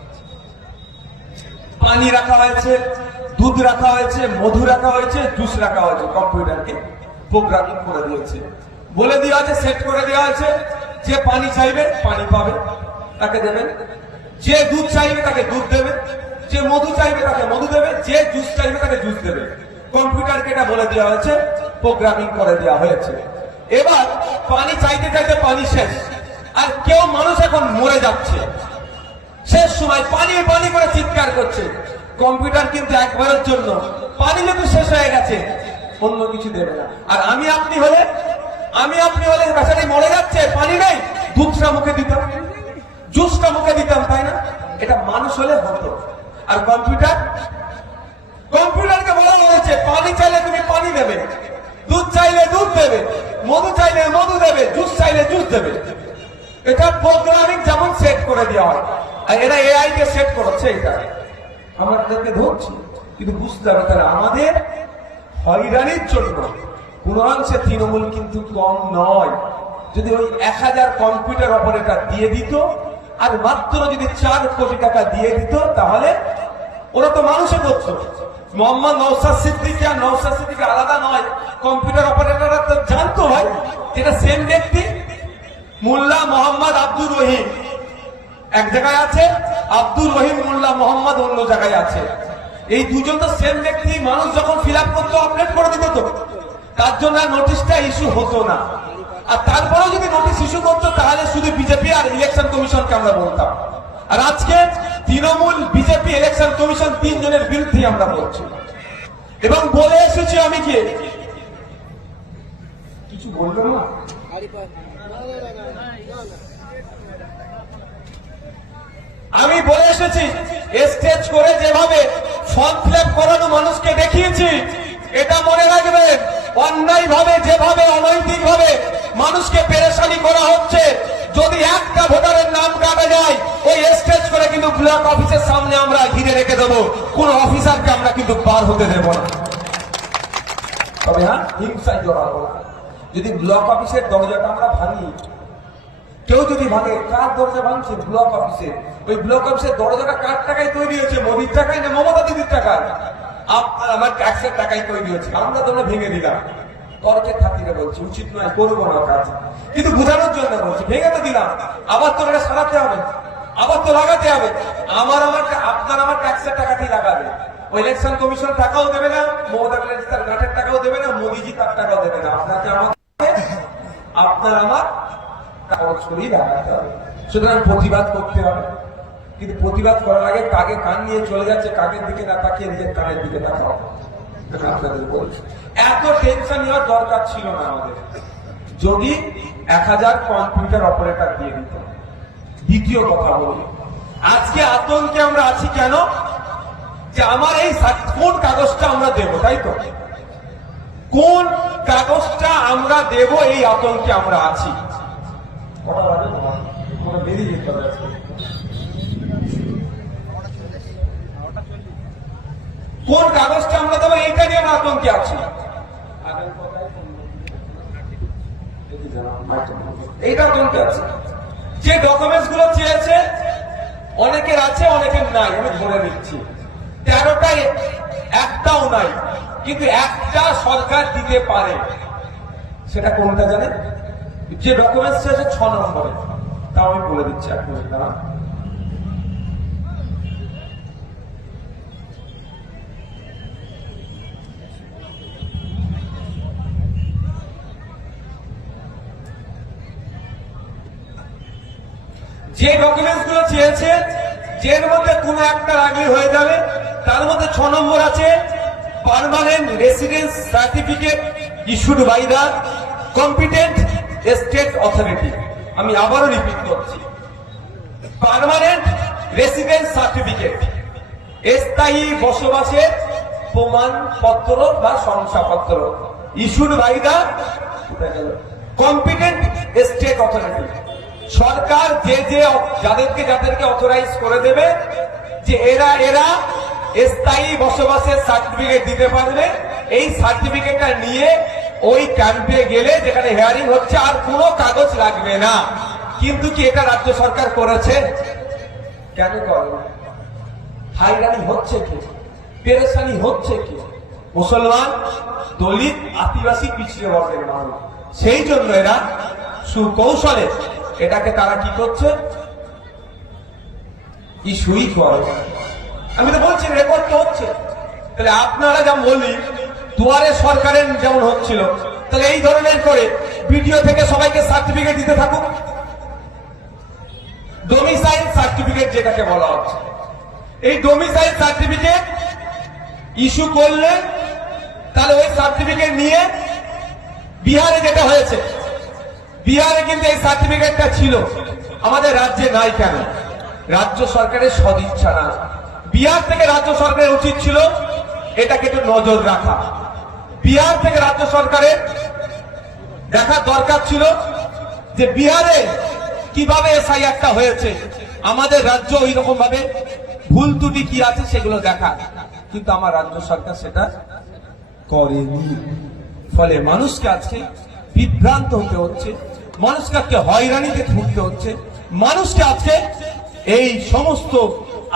পানি রাখা হয়েছে, দুধ রাখা হয়েছে, মধু রাখা হয়েছে, জুস রাখা হয়েছে, কম্পিউটারকে প্রোগ্রামিং করে দিয়েছে, বলে দেওয়া আছে, সেট করে দেওয়া আছে, যে পানি চাইবে পানি পাবে, তাকে দেবেন, যে দুধ চাইবে তাকে দুধ দেবে, যে মধু চাইবে তাকে মধু দেবে, যে জুস চাইবে তাকে জুস দেবে। কম্পিউটারকে এটা বলে দেওয়া হয়েছে, প্রোগ্রামিং করে দেওয়া হয়েছে। এবার পানি চাইতে চাইতে পানি শেষ, আর কেউ মানুষ এখন মরে যাচ্ছে, শেষ সময় পানি পানি করে চিৎকার করছে। কম্পিউটার কিন্তু একবারের জন্য পানি যেহেতু শেষ হয়ে গেছে অন্য কিছু দেবে না। আর আমি আপনি হলে বেচারি মরে যাচ্ছে, পানি নেই, দুধটা মুখে দিতাম, জুসটা মুখে দিতাম, তাই না? এটা মানুষ হলে হতো। আর কম্পিউটারকে বলা হয়েছে পানি চাইলে তুমি পানি দেবে, দুধ চাইলে দুধ দেবে, মধু চাইলে মধু দেবে, জুস চাইলে জুস দেবে। এটা প্রোগ্রামিং যেমন সেট করে দেওয়া হয়, আর এরা এআই কে সেট করছে। এটা আমরা তাদেরকে ধরছি, কিন্তু বুঝতে হবে তারা আমাদের হয়রানির জন্য কোন অংশে তৃণমূল কিন্তু কম নয়। যদি ওই 1000 কম্পিউটার অপারেটর দিয়ে দিত আর মাত্র যদি 4 কোটি টাকা দিয়ে দিত, তাহলে ওরা তো মানুষে করতো। মোহাম্মদ নওশাদ সিদ্দিকী আর নওশাদ সিদ্দিকী আলাদা নয়, কম্পিউটার অপারেটররা তো জানতো ভাই যেটা সেম ব্যক্তি। মোল্লা মোহাম্মদ আব্দুর রহিম এক জায়গায় আছে, আব্দুর রহিম মোল্লা মোহাম্মদ অন্য জায়গায় আছে। এই দুজন তো সেম ব্যক্তি। মানুষ যখন ফিল আপ করতো আপডেট করে দিত, তো তার জন্য নোটিশটা ইস্যু হতো না। আর তারপরেও যদি নোটিশ ইস্যু করতো তাহলে শুধু বিজেপি আর ইলেকশন কমিশনকে আমরা বলতাম। আর আজকে তৃণমূল, বিজেপি, ইলেকশন কমিশন 3 জনের বিরুদ্ধে আমরা বলছি এবং বলে এসেছি। আমি কি কিছু বলবো না, আমি বলে এসেছি। স্টেজ করে যেভাবে ফর্ম ফিল আপ করানো মানুষকে দেখিয়েছি, এটা মনে রাখবেন। অন্যায় ভাবে, যেভাবে অনৈতিক ভাবে মানুষকে পেরেশানি করা হচ্ছে, যদি একটা ভোটারের নাম কাটা যায়, ওই স্টেজ করে কিন্তু ব্লক অফিসের সামনে আমরা ঘিরে রেখে দেবো, কোন অফিসারকে আমরা কিন্তু পার হতে দেব না। তবে হ্যাঁ, হিংসায় জড়াবো না। যদি ব্লক অফিসের দরজাটা আমরা ভাঙি, কেউ যদি ভাঙে, কার দরজা ভাঙছে? ব্লক অফিসে। ওই ব্লক অফিসের দরজাটা কার টাকায় তৈরি হয়েছে? মোদির টাকায় না মমতা দিদির টাকায়? আপনার আমার ট্যাক্সের টাকায় তৈরি হয়েছে। আমরা তোমরা ভেঙে দিলাম, তর্কের খাতিরে বলছি, উচিত নয়, করবো না কাজ, কিন্তু বোঝানোর জন্য বলছি। ভেঙে তো দিলাম, আবার তো এটা সারাতে হবে, আবার তো লাগাতে হবে। আপনার আমার ট্যাক্সের টাকাতেই লাগাবে। ওই ইলেকশন কমিশন টাকাও দেবে না, মমতা ব্যানার্জি তার ঘাটের টাকাও দেবে না, মোদিজি তার টাকাও দেবে না। আপনাকে আপনার আমার খরচ করেই লাগাতে হবে। সুতরাং প্রতিবাদ করতে হবে, কিন্তু প্রতিবাদ করার আগে কাকে কান নিয়ে চলে যাচ্ছে, কাকের দিকে না তাকিয়ে নিজের কানের দিকে তাকাও। আপনাদের বলছি, এত টেনশন নেওয়ার দরকার ছিল না আমাদের, যদি 1000 কম্পিউটার অপারেটর দিয়ে দিত। দ্বিতীয় কথা বলি, আজকে আতঙ্কে আমরা আছি কেন? যে আমার এই কোন কাগজটা আমরা দেব, তাই তো? কোন কাগজটা আমরা দেব, এই আতঙ্কে আমরা আছি। কোন কাগজটা আমরা দেবো এইটা নিয়ে আমরা আতঙ্কে আছি। এইটা আতঙ্কে আছে। যে ডকুমেন্টস গুলো চেয়েছে অনেকের আছে অনেকের নাই, আমি ধরে নিচ্ছি 13টায় একটাও নাই, কিন্তু একটা সরকার দিতে পারে। সেটা কোনটা জানেন? যে ডকুমেন্টস আছে 6 নম্বরে, তাও আমি বলে দিচ্ছি আপনারা। যে ডকুমেন্টস গুলো চেয়েছে, যের মধ্যে কোন একটা রাগলি হয়ে যাবে, তার মধ্যে 6 নম্বর আছে permanent residence certificate issued by the competent state authority. আমি আবারও রিপিট করছি, পার্মানেন্ট রেসিডেন্স সার্টিফিকেট, স্থায়ী বসবাসের প্রমাণপত্র বা শংসাপত্র, issued by the competent state authority. সরকার যাদেরকে অথরাইজ করে দেবে যে এরা স্থায়ী বসবাসের সার্টিফিকেট দিতে পারবে, এই সার্টিফিকেটটা নিয়ে ওই ক্যাম্পে গেলে যেখানে হিয়ারিং হচ্ছে আর কোনো কাগজ লাগবে না। কিন্তু কি এটা রাজ্য সরকার করেছে? কেন করে? হাইরানি হচ্ছে কি, পেরেশানি হচ্ছে কি? মুসলমান, দলিত, আদিবাসী, পিছিয়ে বর্গের মানুষ। সেই জন্য এরা সুকৌশলে এটাকে তারা কি করছে, ইস্যুই করে। আমি তো বলছি রেকর্ড তো হচ্ছে। তাহলে আপনারা যেমন বলি দুয়ারে সরকারের যেমন হচ্ছিল, তাহলে এই ধরনের করে ভিডিও থেকে সবাইকে সার্টিফিকেট দিতে থাকুক। ডোমিসাইল সার্টিফিকেট যেটাকে বলা হচ্ছে, এই ডোমিসাইল সার্টিফিকেট ইস্যু করলে তাহলে ওই সার্টিফিকেট নিয়ে বিহারে যেটা হয়েছে, বিহারে কিন্তু এই সার্টিফিকেটটা ছিল, আমাদের রাজ্যে নাই কেন? রাজ্য সরকারের সদিচ্ছা না। বিহার থেকে রাজ্য সরকারের উচিত ছিল এটাকে একটু নজর রাখা। বিহার থেকে রাজ্য সরকারের দেখা দরকার ছিল যে বিহারে কিভাবে এসআইআরটা হয়েছে, আমাদের রাজ্য ওই রকম ভাবে ভুল ত্রুটি কি আছে সেগুলো দেখা। কিন্তু আমার রাজ্য সরকার সেটা করেনি। ফলে মানুষকে আজকে বিভ্রান্ত হতে হচ্ছে, মানুষকে আজকে হয়রানিতে ভুগতে হচ্ছে, মানুষকে আজকে এই সমস্ত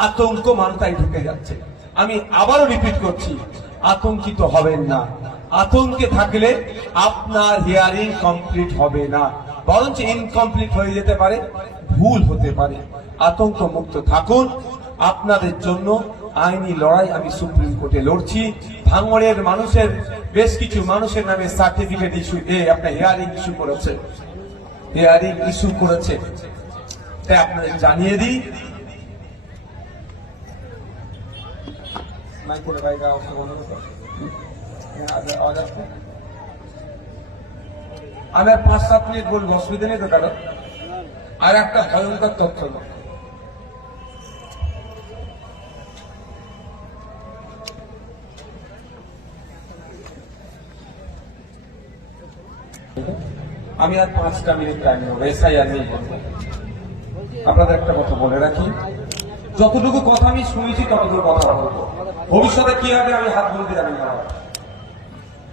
আতঙ্ক মানতায় ঢুকে যাচ্ছে। আমি আবারও রিপিট করছি, আতঙ্কিত হবেন না। আতঙ্কে থাকলে আপনার হিয়ারিং কমপ্লিট হবে না, বরঞ্চ ইনকমপ্লিট হয়ে যেতে পারে, ভুল হতে পারে। আতঙ্ক মুক্ত থাকুন। আপনাদের জন্য আইনি লড়াই আমি সুপ্রিম কোর্টে লড়ছি। ভাঙড়ের মানুষের বেশ কিছু মানুষের নামে সার্টিফিকেট ইস্যু, আপনার হিয়ারিং ইস্যু করেছে, হিয়ারিং ইস্যু করেছে, তাই আপনাদের জানিয়ে দিই। আমি আর 5-7 মিনিট বলবো, অসুবিধা নেই তো কারো? আর একটা ভয়ঙ্কর তথ্য, আমি আর 5টা মিনিট টাইম নেব, এসআইআর নিয়ে বলবো। আপনাদের একটা কথা বলে রাখি, যতটুকু কথা আমি শুনেছি ততটুকু কথা বলবো। ভবিষ্যতে কি হবে আমি হাত বলতে জানি না,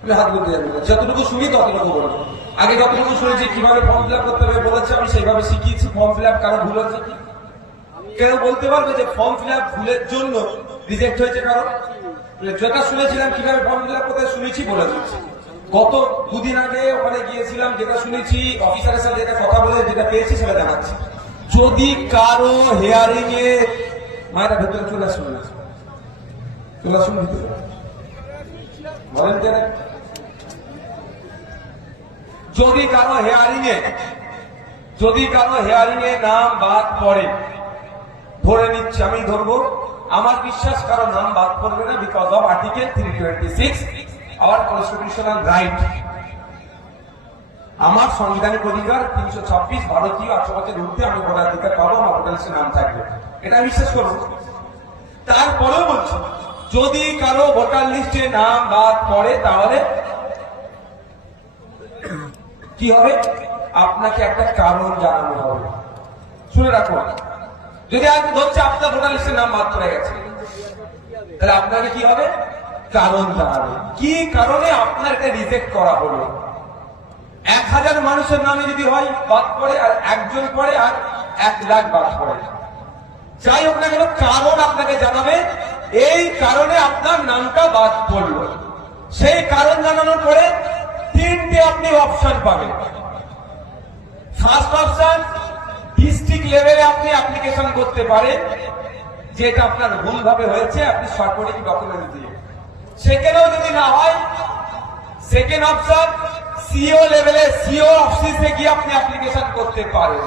আমি হাত বলতে জানি না। যতটুকু শুনি ততটুকু বলবো। আগে যতটুকু শুনেছি কিভাবে ফর্ম ফিল আপ করতে হবে বলেছে, আমি সেইভাবে শিখিয়েছি। ফর্ম ফিল আপ কারো ভুল হচ্ছে কি কেউ বলতে পারবে যে ফর্ম ফিল আপ ভুলের জন্য রিজেক্ট হয়েছে কারো? যেটা শুনেছিলাম কিভাবে ফর্ম ফিল আপ করতে শুনেছি বলে দিচ্ছি। গত 2 দিন আগে ওখানে গিয়েছিলাম, যেটা শুনেছি অফিসারের সাথে যেটা কথা বলে যেটা পেয়েছি সেটা জানাচ্ছি। যদি কারো হিয়ারিং এ মায়েরা ভেতরে চলে আসুন, চলে আসুন ভিতরে, বলেন কেন? যদি কারো হিয়ারিং এ নাম বাদ পড়ে, ধরে নিচ্ছি, আমি ধরবো, আমার বিশ্বাস কারো নাম বাদ পড়বে না, because of article 326 our constitutional right. আমার সাংবিধানিক অধিকার 326, ভারতীয় 18 বছর ঊর্ধ্বে আমি ভোটাধিকার পাবো, আমার ভোটার লিস্টে নাম থাকবে, এটা বিশ্বাস করবো। তারপরেও বলছি, যদি কারো ভোটার লিস্টে নাম বাদ পড়ে তাহলে কি হবে? আপনাকে একটা কারণ জানানো হবে। শুনে রাখুন, যদি আজ ধরছে আপনার ভোটার লিস্টে নাম বাদ পড়ে গেছে, তাহলে আপনাকে কি হবে? কারণ জানাবে কি কারণে আপনার এটা রিজেক্ট করা হলো। 1000 মানুষের নামে যদি হয় বাদ পড়ে, আর একজন পড়ে, আর 1 লাখ বাদ পড়ে, যাই হোক না কেন কারণ আপনাকে জানাবে এই কারণে আপনার নামটা বাদ পড়লো। সেই কারণ জানানোর পরে 3টে আপনি অপশন পাবেন। ফার্স্ট অপশন, ডিস্ট্রিক্ট লেভেলে আপনি অ্যাপ্লিকেশন করতে পারেন, যেটা আপনার ভুলভাবে হয়েছে, আপনি সঠিক ডকুমেন্ট দিয়ে। সেখানেও যদি না হয়, সেকেন্ড অপশন, সিও লেভেলে সিও অফিসে গিয়ে আপনি অ্যাপ্লিকেশন করতে পারেন।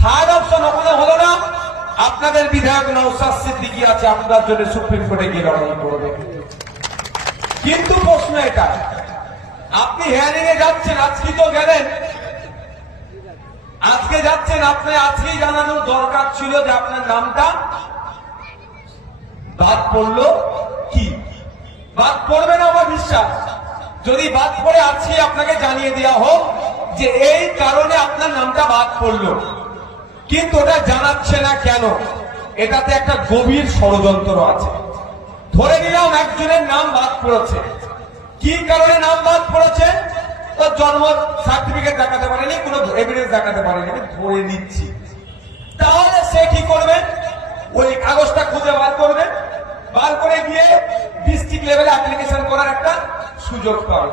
থার্ড অপশন ওখানে হলো না, আপনাদের বিধায়ক নওশাদ সিদ্দিকী আছে, আপনার জন্য সুপ্রিম কোর্টে গিয়ে লড়াই করবে। কিন্তু প্রশ্ন এটা, আপনি হিয়ারিং এ যাচ্ছেন, আজকে তো গেলেন, আজকে যাচ্ছেন, আপনি আজকেই জানানোর দরকার ছিল যে আপনার নামটা বাদ পড়লো কি। বাদ পড়বে না আমার বিশ্বাস, যদি বাদ পড়ে আজকে আপনাকে জানিয়ে দেওয়া হোক যে এই কারণে আপনার নামটা বাদ পড়লো, কিন্তু ওটা জানাচ্ছে না কেন, এটাতে একটা গভীর ষড়যন্ত্র আছে। ধরে নিলাম একজনের নাম বাদ পড়েছে, কি কারণে নাম বাদ পড়েছে, ওর জন্ম সার্টিফিকেট দেখাতে পারেনি, কোনো এভিডেন্স দেখাতে পারেনি, আমি ধরে নিচ্ছি। তাহলে সে কি করবে, ওই কাগজটা খুঁজে বার করবে, বার করে গিয়ে ডিস্ট্রিক্ট লেভেলে অ্যাপ্লিকেশন করার একটা সুযোগ পাবে।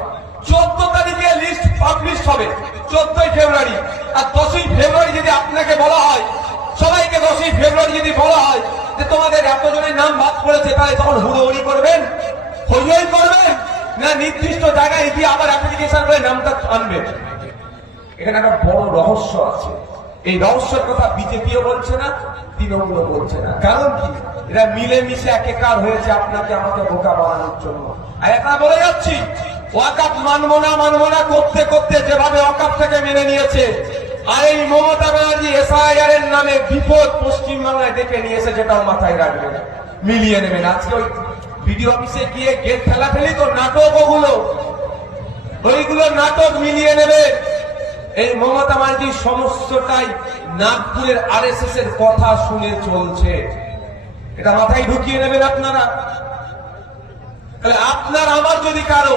14 তারিখে লিস্ট পাবলিশ হবে, 14ই ফেব্রুয়ারি। আর 10ই ফেব্রুয়ারি যদি আপনাকে বলা হয়, সবাইকে 10ই ফেব্রুয়ারি যদি বলা হয় যে তোমাদের এতজনের নাম বাদ পড়েছে, তাহলে তখন হুড়োহুড়ি করবেন, হইহই করবেন, না নির্দিষ্ট জায়গায় গিয়ে আবার অ্যাপ্লিকেশন করে নামটা আনবেন? এখানে একটা বড় রহস্য আছে। এই রহস্যের কথা বিজেপিও বলছে না, তৃণমূলও বলছে না। কারণ কি, এরা মিলেমিশে একাকার হয়েছে আপনাকে আমাকে বোকা বানানোর জন্য। আর এটা বলে যাচ্ছি, ওয়াকাফ মানবো না করতে করতে যেভাবে ওয়াকাফটাকে মেনে নিয়েছে, আর এই মমতা ব্যানার্জি এসআইআর এর নামে বিপদ পশ্চিমবাংলায় ডেকে নিয়েছে, যেটাও মাথায় রাখবেন, মিলিয়ে নেবেন। আজকে ওই বিডিও অফিসে গিয়ে গেট ঠেলাঠেলি তো নাটক, ওইগুলো নাটক মিলিয়ে নেবে। এই মমতা ব্যানার্জি সমস্তটাই নাগপুরের আরএসএস এর কথা শুনে চলছে, এটা মাথায় ঢুকিয়ে নেবেন আপনারা। তাহলে আপনার আমার যদি কারো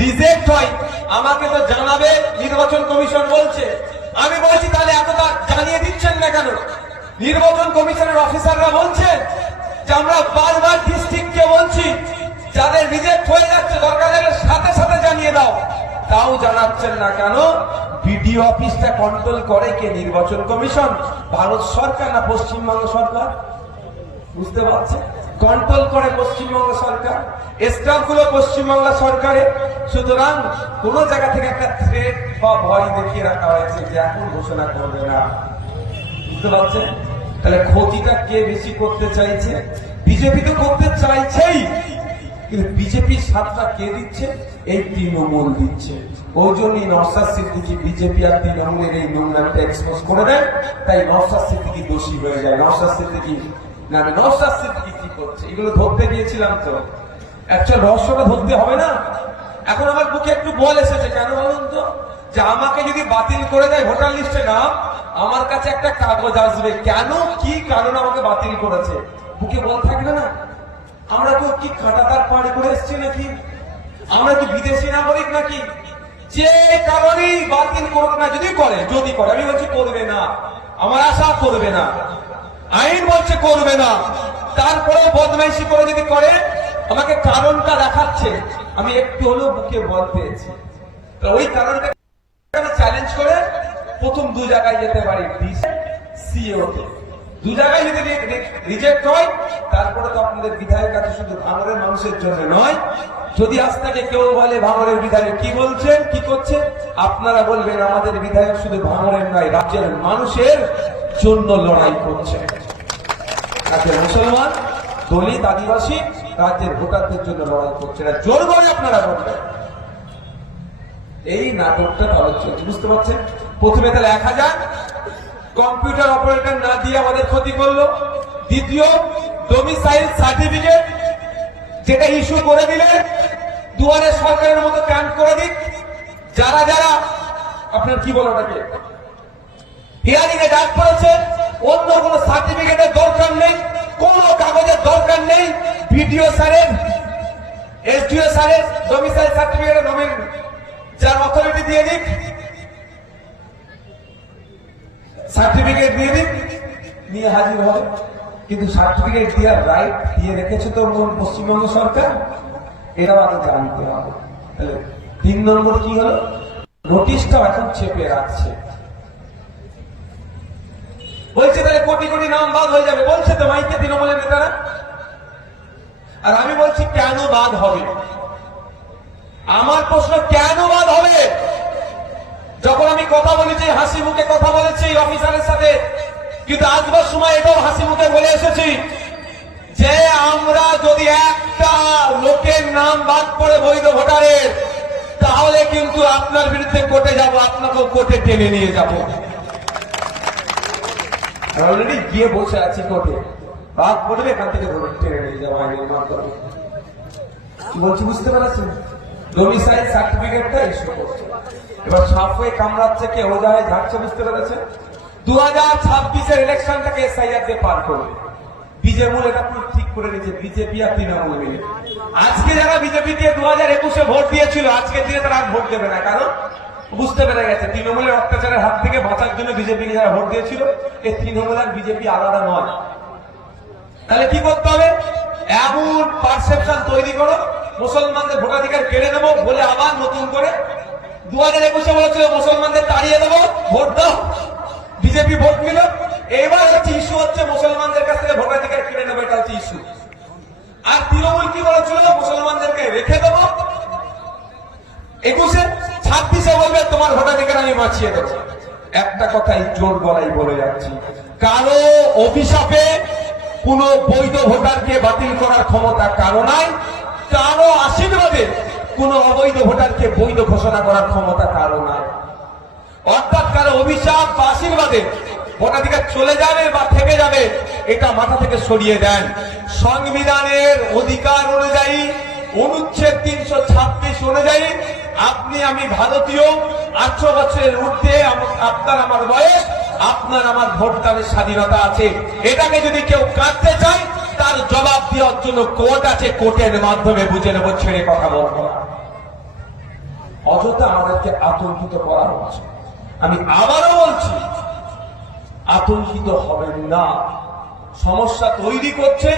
রিজেক্ট হয়, আমাকে তো জানাবে, নির্বাচন কমিশন বলছে। আমি বলছি তাহলে এতটা জানিয়ে দিচ্ছেন না কেন? নির্বাচন কমিশনের অফিসাররা বলছেন যে আমরা বারবার ডিস্ট্রিক্টকে বলছি যাদের রিজেক্ট হয়ে যাচ্ছে দরকার হলে সাথে সাথে জানিয়ে দাও, তাও জানাচ্ছেন না কেন? বিডিও অফিসটা কন্ট্রোল করে কে? নির্বাচন কমিশন, ভারত সরকার না পশ্চিমবঙ্গ সরকার? বুঝতে পারছেন? কন্ট্রোল করে পশ্চিমবঙ্গ সরকার, স্টাফ গুলো পশ্চিমবঙ্গ সরকারের। সুতরাং কোন জায়গা থেকে একটা থ্রেট বা ভয় দেখিয়ে রাখা হয়েছে যে এখন ঘোষণা করবে না। বুঝতে পারছেন? তাহলে ক্ষতিটা কে বেশি করতে চাইছে? বিজেপি তো করতে চাইছেই, কিন্তু বিজেপির সাথটা কে দিচ্ছে? এই তৃণমূল দিচ্ছে। ওই জন্যই নওশাদ সিদ্দিকী বিজেপি আর তৃণমূলের এই নোংরামিটা এক্সপোজ করে দেয়, তাই নওশাদ সিদ্দিকী দোষী হয়ে যায়। নওশাদ সিদ্দিকী নওশাদ সিদ্দিকী কি করছে এগুলো ধরতে গিয়েছিলাম, তো অ্যাকচুয়াল রহস্যটা ধরতে হবে না। এখন আমার বুকে একটু বল এসেছে, কেন বলুন তো? যে আমাকে যদি বাতিল করে দেয় ভোটার লিস্টে নাম, আমার কাছে একটা কাগজ আসবে, কেন কি কারণে আমাকে বাতিল করেছে, বুকে বল থাকবে না? আমরা তো কি কাঁটাতার পাড়ে করে এসছি নাকি? আমরা কি বিদেশি নাগরিক নাকি? যে কারণেই বাতিল করুক না, যদি করে, আমি বলছি করবে না, আমার আশা করবে না, আইন বলছে করবে না, তারপরে বদমাইশি করে যদি করে, আমাকে কারণটা দেখাচ্ছে, আমি একটু হলেও বুকে বল পেয়েছি, তো ওই কারণটা চ্যালেঞ্জ করে প্রথম 2 জায়গায় যেতে পারি, সিওতে 2 জায়গায় যদি রিজেক্ট হয়, তারপরে তো আপনাদের বিধায়ক আছে শুধু ভাঙড়ের মানুষের জন্য নয়। যদি আজ থেকে কেউ বলে ভাঙড়ের বিধায়ক কি বলছেন, কি করছে, আপনারা বলবেন আমাদের বিধায়ক শুধু ভাঙড়ের নয়, রাজ্যের মানুষের জন্য লড়াই করছে। রাজ্যের মুসলমান, দলিত, আদিবাসী, রাজ্যের ভোটারদের জন্য লড়াই করছে, না জোর করে আপনারা বলবেন। এই নাটকটা তাহলে চলছে, বুঝতে পারছেন? প্রথমে তাহলে 1000 কম্পিউটার অপারেটর না দিয়ে আমাদের ক্ষতি করলো। দ্বিতীয়, ডোমিসাইল সার্টিফিকেট যেটা ইস্যু করে দিলে দুয়ারে সরকারের মতো ক্যাম্প করে দিক, যারা যারা আপনার কি বলো ওটাকে হিয়ারিং এ ডাক পড়েছে, অন্য কোনো সার্টিফিকেটের দরকার নেই, কোনো কাগজের দরকার নেই, ভিডিও স্যারের এসডিও স্যারের ডোমিসাইল সার্টিফিকেট নমিন যার অথরিটি দিয়ে দিক, সার্টিফিকেট দিয়ে দিক, নিয়ে হাজির হবে। কিন্তু সার্টিফিকেট দেওয়ার রাইট দিয়ে রেখেছে তো পশ্চিমবঙ্গ সরকার, এরাও আগে জানতে হবে। তাহলে 3 নম্বর কি হলো, নোটিশটাও এখন চেপে রাখছে, বলছে তাহলে কোটি কোটি নাম বাদ হয়ে যাবে, বলছে তো মাইকে তৃণমূলের নেতারা। আর আমি বলছি কেন বাদ হবে? আমার প্রশ্ন, কেন বাদ হবে? যখন আমি কথা বলেছি, হাসি মুখে কথা বলেছি অফিসারের সাথে, কিন্তু আসবার সময় এটাও হাসি মুখে বলে এসেছি যে আমরা যদি একটা লোকের নাম বাদ পড়ে বৈধ ভোটারের, তাহলে কিন্তু আপনার বিরুদ্ধে কোর্টে যাব, আপনাকেও কোর্টে টেনে নিয়ে যাব। অলরেডি গিয়ে বসে আছি কোর্টে, বাদ পড়বে এখান থেকে টেনে নিয়ে যাবো আইনের মাধ্যমে। কি বলছি বুঝতে পারছেন? ডোমিসাইল সার্টিফিকেটটা ইস্যু করছে, এবার সাপ হয়ে কামড়াচ্ছে, কে ওজায় ঝাড়ছে, বুঝতে পেরেছে? 2026-এর ইলেকশনটাকে এসআইআর দিয়ে পার করবে। বিজেপি এটা পুরো ঠিক করে নিয়েছে, বিজেপি আর তৃণমূল মিলে। আজকে যারা বিজেপি দিয়ে 2021-এ ভোট দিয়েছিল, আজকের দিনে তারা আর ভোট দেবে না, কারণ বুঝতে পেরে গেছে তৃণমূলের অত্যাচারের হাত থেকে বাঁচার জন্য বিজেপিকে যারা ভোট দিয়েছিল, এই তৃণমূল আর বিজেপি আলাদা নয়। তাহলে কি করতে হবে? এমন পারসেপশন তৈরি করো, মুসলমানদের ভোটাধিকার কেড়ে নেবো বলে আবার নতুন করে 2021-এ বলেছিল মুসলমানদের তাড়িয়ে দেবো, ভোট দাও, বিজেপি ভোট নিল। এবার হচ্ছে ইস্যু হচ্ছে মুসলমানদের কাছ থেকে ভোটাধিকার কেড়ে নেবো, এটা হচ্ছে ইস্যু। আর তৃণমূল কি বলেছিল? মুসলমানদেরকে রেখে দেবো 21-এ, 26-এ বলবে তোমার ভোটাধিকার আমি বাঁচিয়ে দেবো। একটা কথাই জোর গলায় বলে যাচ্ছি, কারো অভিশাপে কোন বৈধ ভোটারকে বাতিল করার ক্ষমতা কারো নাই, কারো আশীর্বাদে কোন অবৈধ ভোটারকে বৈধ ঘোষণা করার ক্ষমতা কারো নাই। অর্থাৎ কারো অভিশাপ বা আশীর্বাদে ভোটাধিকার চলে যাবে বা থেকে যাবে, এটা মাথা থেকে সরিয়ে দেন। সংবিধানের অধিকার অনুযায়ী, অনুচ্ছেদ 326 অনুযায়ী আপনি আমি ভারতীয়, 18 বছরের ঊর্ধ্বে আপনার আমার বয়স, আপনার আমার ভোটদানের স্বাধীনতা আছে। এটাকে যদি কেউ কাটতে চায়, তার জবাব দেওয়ার জন্য কোর্ট আছে, কোর্টের মাধ্যমে বুঝে নেব, ছেড়ে কথা বলবো না। অযথা আমাদেরকে আতঙ্কিত করা হচ্ছে। আমি আবারও বলছি, আতঙ্কিত হবেন না। সমস্যা তৈরি করছে,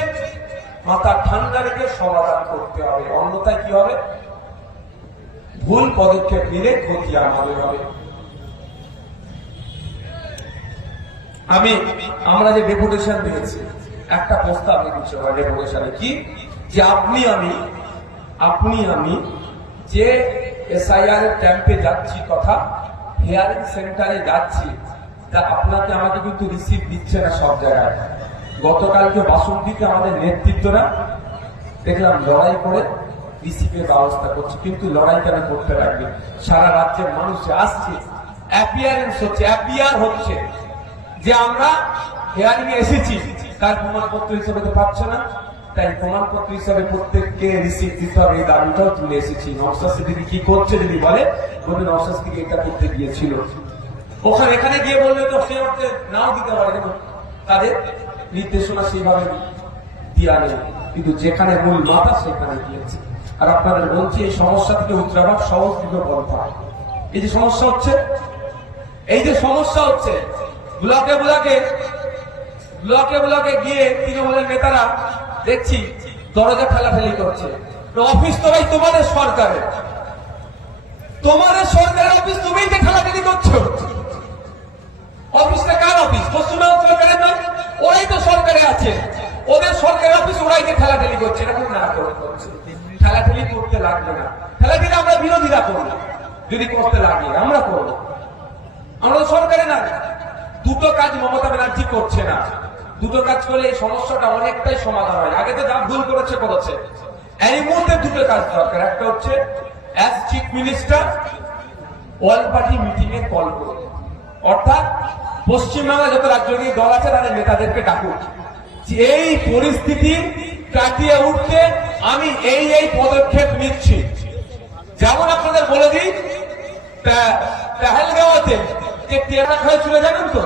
মাথা ঠান্ডা রেখে সমাধান করতে হবে, অন্যথায় কি হবে? ভুল পদক্ষেপ নিলে ক্ষতি আমাদের হবে। আমরা যে ডেপুটেশন দিয়েছি, একটা প্রস্তাব দিচ্ছি ডেপুটেশনে, কি যে আপনি আমি যে এসআইআর এর ক্যাম্পে যাচ্ছি তথা হিয়ারিং সেন্টারে যাচ্ছি, তা আপনাকে আমাকে কিন্তু রিসিভ দিচ্ছে না সব জায়গায়। গতকালকে বাসন্তীতে আমাদের নেতৃত্বরা দেখলাম লড়াই করে রিসিভের ব্যবস্থা করছে, কিন্তু লড়াই কেন করতে লাগবে? সারা রাজ্যের মানুষ আসছে, অ্যাপিয়ারেন্স হচ্ছে, অ্যাপিয়ার হচ্ছে যে আমরা হিয়ারিং এ এসেছি, তার প্রমাণপত্র হিসেবে তো পাচ্ছে না, তাই প্রমাণপত্র হিসাবে প্রত্যেককে রিসিভ দিতে হবে, এই দাবিটাও তুলে এসেছি। নওশাদ সিদ্দিকী কি করছে যদি বলে, নওশাদ সিদ্দিকী এটা করতে গিয়েছিল, ওখানে এখানে গিয়ে বললে তো সে অর্থে নাও দিতে পারে, দেখুন তাদের নির্দেশনা সেইভাবে দিয়া নেই, কিন্তু যেখানে মূল মাথা সেখানে গিয়েছে। আর আপনাদের বলছি, এই সমস্যা থেকে উত্তরাবার সহজ দুটো পন্থা। এই যে সমস্যা হচ্ছে, ব্লকে গিয়ে তৃণমূলের নেতারা দেখছি দরজা ঠেলাঠেলি করছে। অফিস তো ভাই তোমাদের সরকারের অফিস, তুমি যে ঠেলাঠেলি করছো, অফিসটা কার অফিস? পশ্চিমবঙ্গ সরকারের নয়, ওরাই তো সরকারে আছে, ওদের সরকারের অফিস, ওরাই যে ঠেলাঠেলি করছে। এরকম না করছে, ঠেলাঠেলি করতে লাগবে না। ঠেলাঠেলি আমরা বিরোধীরা করবো, যদি করতে লাগে আমরা করবো, আমরা সরকারে না। দুটো কাজ মমতা ব্যানার্জি করছে না, দুটো কাজ করলে এই সমস্যাটা অনেকটাই সমাধান হয়। আগে তো যা ভুল করেছে, এই মুহূর্তে দুটো কাজ দরকার। একটা হচ্ছে as chief minister all party meeting এ কল করুন, অর্থাৎ পশ্চিমবাংলা যত রাজনৈতিক দল আছে তাদের নেতাদেরকে ডাকুন, এই পরিস্থিতি কাটিয়ে উঠতে আমি এই পদক্ষেপ নিচ্ছি। যেমন আপনাদের বলে দিই, পেহেলগাঁওতে যে টেরর হয়েছিল জানেন তো,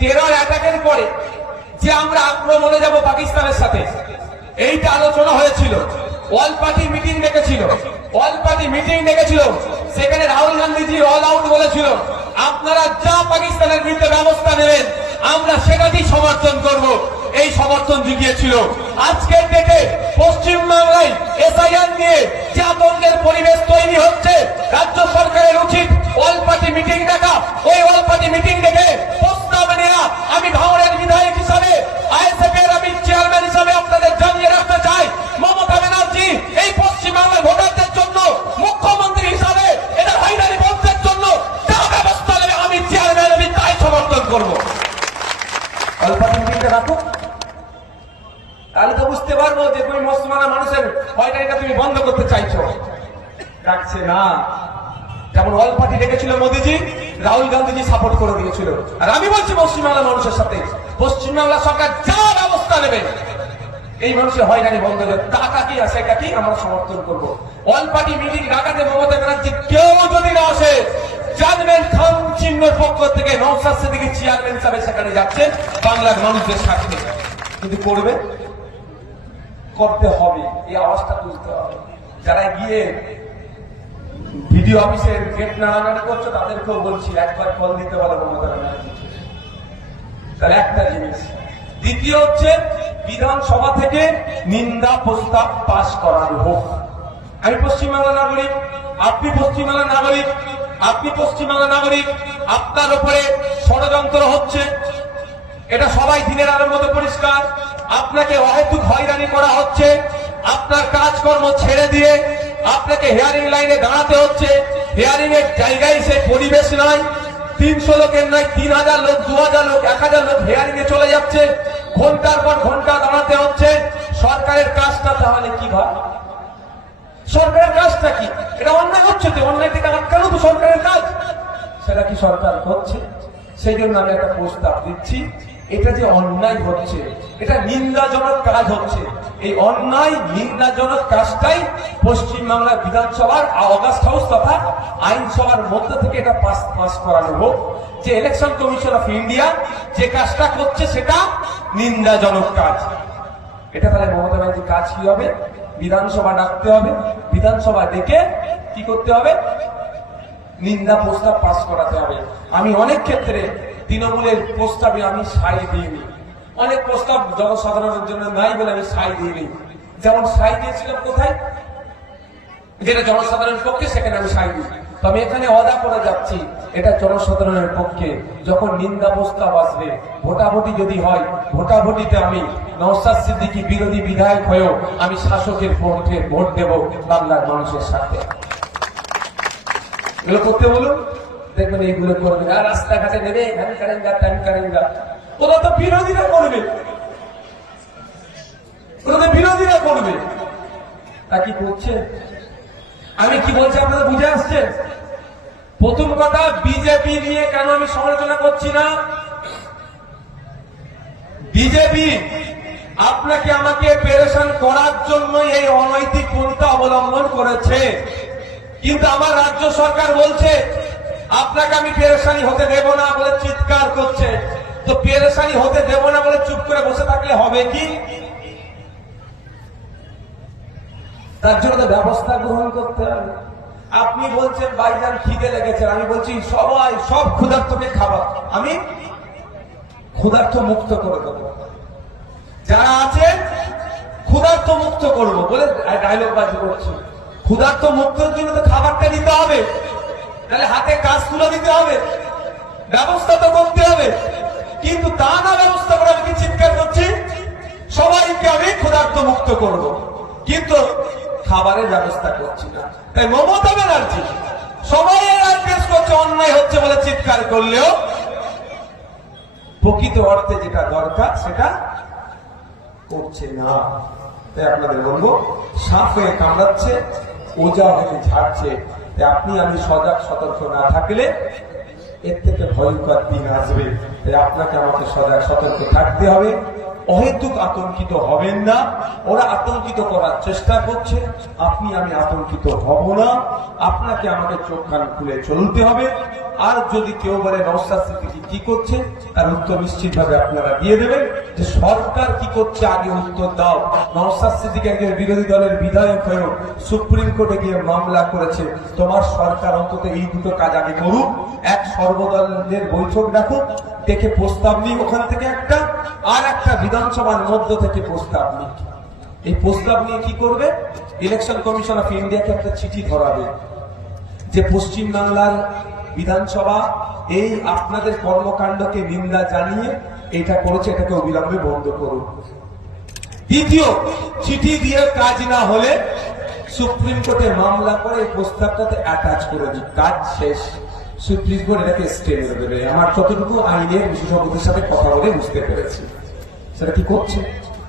টেরর অ্যাটাকের পরে যে আমরা আক্রমণে যাব পাকিস্তানের সাথে, এইটা আলোচনা হয়েছিল। অল পার্টি মিটিং ডেকেছিল, সেখানে রাহুল গান্ধীজি অল আউট বলেছিল, আপনারা যা পাকিস্তানের বিরুদ্ধে ব্যবস্থা নেবেন আমরা সেটাকেই সমর্থন করব। এই সমর্থন জুগিয়েছিল। আজকের ডেটে পশ্চিমবাংলায় এসআইআর নিয়ে যে আতঙ্কের পরিবেশ তৈরি হচ্ছে, রাজ্য সরকারের উচিত অল পার্টি মিটিং ডাকা। ওই অল পার্টি মিটিং ডেকে প্রস্তাব নেওয়া। আমি ভাঙড়ের বিধায়ক হিসাবে, আইএসএফ এর আমি চেয়ারম্যান হিসাবে আপনাদের জানিয়ে রাখতে চাই, মমতা ব্যানার্জি এই পশ্চিমবাংলার ভোটারদের জন্য মুখ্যমন্ত্রী হিসাবে এটা হাইনারি বন্ধের জন্য যা ব্যবস্থা নেবে আমি চেয়ারম্যান, আমি তাই সমর্থন করবো। অল পার্টি মিটিংটা রাখো, তাহলে তো বুঝতে পারবো যে তুমি মুসলমান মানুষের হয়রানিটা তুমি বন্ধ করতে চাইছো। ডাকছে না। যেমন অল পার্টি ডেকেছিল মোদীজি, রাহুল গান্ধীজি সাপোর্ট করে দিয়েছিল। আর আমি বলছি পশ্চিমবাংলার মানুষের সাথে, পশ্চিমবাংলা সরকার যা ব্যবস্থা নেবে এই মানুষের হয়রানি বন্ধ হবে। টাকা কি আছে এটা কি আমরা সমর্থন করবো। অল পার্টি মিটিং ডাকাতে মমতা ব্যানার্জি কেউ যদি না আসে, জানবেন খান চিহ্নের পক্ষ থেকে নওশাদ সিদ্দিকী চেয়ারম্যান হিসাবে সেখানে যাচ্ছেন বাংলার মানুষদের স্বার্থে। কিন্তু করবে, করতে হবে, এই আওয়াজটা তুলতে হবে। যারা গিয়ে ভিডিও অফিসের গেট নাড়ানাড়ি করছো তাদেরকেও বলছি একবার কল দিতে পারো মমতা ব্যানার্জি। তাহলে একটা জিনিস। দ্বিতীয় হচ্ছে বিধানসভা থেকে নিন্দা প্রস্তাব পাশ করানো হোক। আমি পশ্চিমবাংলার নাগরিক, আপনি পশ্চিমবাংলার নাগরিক, আপনার উপরে ষড়যন্ত্র হচ্ছে, এটা সবাই দিনের আলোর মতো পরিষ্কার। আপনাকে অহেতুক হয়রানি করা হচ্ছে, আপনার কাজকর্ম ছেড়ে দিয়ে আপনাকে হিয়ারিং লাইনে দাঁড়াতে হচ্ছে। হিয়ারিং এর জায়গায় সে পরিবেশ নয়। 300 লোকের নয়, 3000 লোক, 2000 লোক, 1000 লোক হিয়ারিং এ চলে যাচ্ছে, ঘন্টার পর ঘন্টা দাঁড়াতে হচ্ছে। সরকারের কাজটা তাহলে কি হয়? সরকারের কাজটা কি? এটা অন্যায় হচ্ছে তো, অন্যায় থেকে আটকানো তো সরকারের কাজ। সেটা কি সরকার করছে? সেই জন্য আমি একটা প্রস্তাব দিচ্ছি, এটা যে অন্যায় হচ্ছে, এটা নিন্দাজনক কাজ হচ্ছে, এই অন্যায় নিন্দাজনক কাজটাই পশ্চিমবাংলা বিধানসভার অগাস্ট হাউস তথা আইনসভার মধ্যে থেকে এটা পাস করানো হোক যে ইলেকশন কমিশন অফ ইন্ডিয়া যে কাজটা করছে সেটা নিন্দাজনক কাজ। এটা তাহলে মমতা ব্যানার্জির কাজ কি হবে? বিধানসভা ডাকতে হবে, বিধানসভা ডেকে কি করতে হবে? নিন্দা প্রস্তাব পাস করাতে হবে। আমি অনেক ক্ষেত্রে তৃণমূলের প্রস্তাবে আমি সাই দিইনি, অনেক প্রস্তাব জনসাধারণের জন্য নাই বলে আমি সাই দিইনি। যেমন সাই দিয়েছিলাম কোথায়, যেটা জনসাধারণের পক্ষে সেখানে আমি সাই দিই। তবে এখানে অদা করে যাচ্ছি, এটা জনসাধারণের পক্ষে। যখন নিন্দা প্রস্তাব আসবে, ভোটাভুটি যদি হয়, ভোটাভুটিতে আমি নওশাদ সিদ্দিকী বিরোধী বিধায়ক হয়েও আমি শাসকের পক্ষে ভোট দেব বাংলার মানুষের সাথে। এগুলো করতে বলুন, দেখবেন এইগুলো করবে। আর রাস্তাঘাটে নেবে হ্যান কারেঙ্গা ত্যান কারেঙ্গা, ওরা তো বিরোধীরা করবে, বিরোধীরা করবে। তা কি করছে? আমি কি বলছি আপনাদের বুঝে আসছে? প্রথম কথা, বিজেপি নিয়ে কেন আমি সমালোচনা করছি না। বিজেপি আপনাকে আমাকে পেরেশান করার জন্য এই অনৈতিক পন্থা অবলম্বন করেছে, কিন্তু আমার রাজ্য সরকার বলছে আপনাকে আমি পেরেশানি হতে দেব না বলে চিৎকার করছে। তো পেরেশানি হতে দেব না বলে চুপ করে বসে থাকলে হবে কি? তার জন্য তো ব্যবস্থা গ্রহণ করতে হবে। আপনি বলছেন ভাইজান খিদে লেগেছে, আমি বলছি সবাই সব ক্ষুধার্তকে খাবার আমি ক্ষুধার্ত মুক্ত করে দেবো, যারা আছে ক্ষুধার্ত মুক্ত করবো বলে ডায়লগ বাজি করছি। ক্ষুধার্ত মুক্তের জন্য তো খাবারটা দিতে হবে, তাহলে হাতে কাজ তুলে দিতে হবে, ব্যবস্থা তো করতে হবে। কিন্তু তা না ব্যবস্থা করে আমি কি চিৎকার করছি সবাইকে আমি ক্ষুধার্ত মুক্ত করব, কিন্তু খাবারের ব্যবস্থা করছি না। তাই মমতা ব্যানার্জি সবাই অ্যাড্রেস করছে অন্যায় হচ্ছে বলে চিৎকার করলেও প্রকৃত অর্থে যেটা দরকার সেটা করছে না। তাই আপনাদের বলবো, সাপ হয়ে কামড়াচ্ছে, ওজা হয়ে ঝাড়ছে। তাই আপনি আমি সজাগ সতর্ক না থাকলে এর থেকে ভয়ঙ্কর দিন আসবে। তাই আপনাকে আমাকে সজাগ সতর্ক থাকতে হবে। অহেতুক আতঙ্কিত হবেন না। ওরা আতঙ্কিত করার চেষ্টা করছে, আপনি আমি আতঙ্কিত হব না। আপনাকে আমাকে চোখ কান খুলে চলতে হবে। আর যদি কেউ বলে নওশাদ সিদ্দিকী কি করছে, তার উত্তর নিশ্চিত ভাবে আপনারা দিয়ে দেবেন যে সরকার কি করছে আগে উত্তর দাও। নওশাদ সিদ্দিকী একজন বিরোধী দলের বিধায়ক হয়েও সুপ্রিম কোর্টে গিয়ে মামলা করেছে। তোমার সরকার অন্তত এই দুটো কাজ আগে করুক, এক সর্বদলের বৈঠক ডাকুক, দেখে প্রস্তাব নিই ওখান থেকে একটা, আর একটা বিধানসভার মধ্য থেকে প্রস্তাব নিই। এই প্রস্তাব নিয়ে কি করবে, ইলেকশন কমিশন অফ ইন্ডিয়াকে একটা চিঠি ধরাবে যে পশ্চিম বাংলার বিধানসভা এই আপনাদের কর্মকাণ্ডকে নিন্দা জানিয়ে এটা করেছে, এটাকে অবিলম্বে বন্ধ করুন। দ্বিতীয়, চিঠি দিয়ে কাজ না হলে সুপ্রিম কোর্টে মামলা করে এই প্রস্তাবটাতে অ্যাটাচ করে দিই, কাজ শেষ। সুপ্রিম কোর্ট এটাকে স্টে করে দেবে। আমার যতটুকু আইনের বিশেষজ্ঞদের সাথে কথা বলে বুঝতে পেরেছি সেটা কি করছে।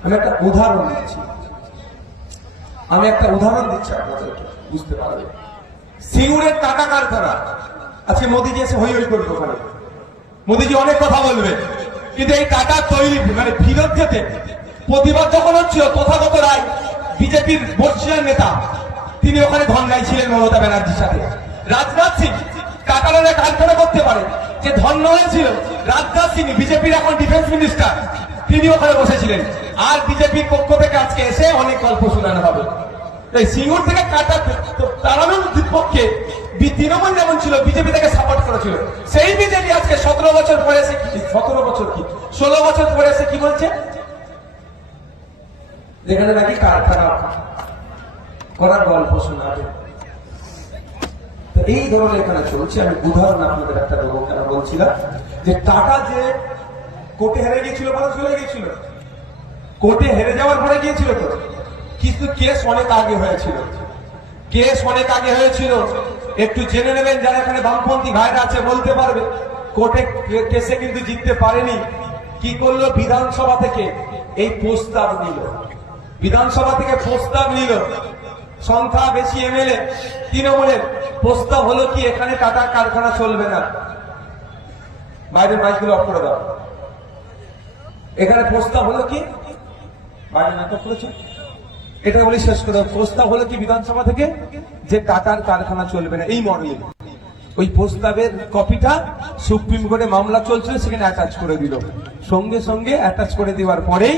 আমি একটা উদাহরণ দিচ্ছি আপনাদেরকে বুঝতে পারবে। সিঙ্গুরের টাটা কারখানা, আজকে মোদীজি এসে হই হই করবে ওখানে, মোদীজি অনেক কথা বলবে, কিন্তু এই টাটা তৈরি বিরুদ্ধে প্রতিবাদ যখন হচ্ছিল, তথাগত রায় বিজেপির বর্ষিয়ান নেতা, তিনি ওখানে ধন গাইছিলেন মমতা ব্যানার্জির সাথে। রাজনাথ সিং টাটার কারখানা করতে পারে যে ধন্য হয়েছিল, রাজনাথ সিং বিজেপির এখন ডিফেন্স মিনিস্টার, তিনি ওখানে বসেছিলেন। আর বিজেপির পক্ষ থেকে আজকে এসে অনেক গল্প শোনানো হবে। এই সিঙ্গুর থেকে কাটা তাড়ানোর পক্ষে তৃণমূল যেমন ছিল, বিজেপি থেকে সাপোর্ট করেছিল, সেই বিজেপি আজকে 17 বছর পরে এসে 16 বছর পরে এসে কি বলছে, যেখানে নাকি কারখানা করার গল্প শোনাবে। এই ধরনের এখানে চলছে। আমি উদাহরণ আপনাদের একটা দেবো। কেন বলছিলাম যে টাটা যে কোর্টে হেরে গিয়েছিল, মানুষ চলে গিয়েছিল, কোর্টে হেরে যাওয়ার পরে গিয়েছিল তো, কিন্তু কেস অনেক আগে হয়েছিল। একটু জেনে নেবেন, যারা এখানে বামপন্থী ভাইরা আছে বলতে পারবে। কোর্টে কেসে কিন্তু জিততে পারেনি। কি করলো, বিধানসভা থেকে এই প্রস্তাব নিল, সংখ্যা বেশি এমএলএ তৃণমূলের, প্রস্তাব হলো কি এখানে টাটার কারখানা চলবে না। বাইরের মাইকগুলো অফ করে দাও। এখানে প্রস্তাব হলো কি, বাইরের মাইক অফ করেছে, এটা বলি শেষ করে। প্রস্তাব হলো কি বিধানসভা থেকে যে টাটার কারখানা চলবে না, এই মডেলে। ওই প্রস্তাবের কপিটা সুপ্রিম কোর্টে মামলা চলছিল, সেখানে অ্যাটাচ করে দিল। সঙ্গে সঙ্গে অ্যাটাচ করে দেওয়ার পরেই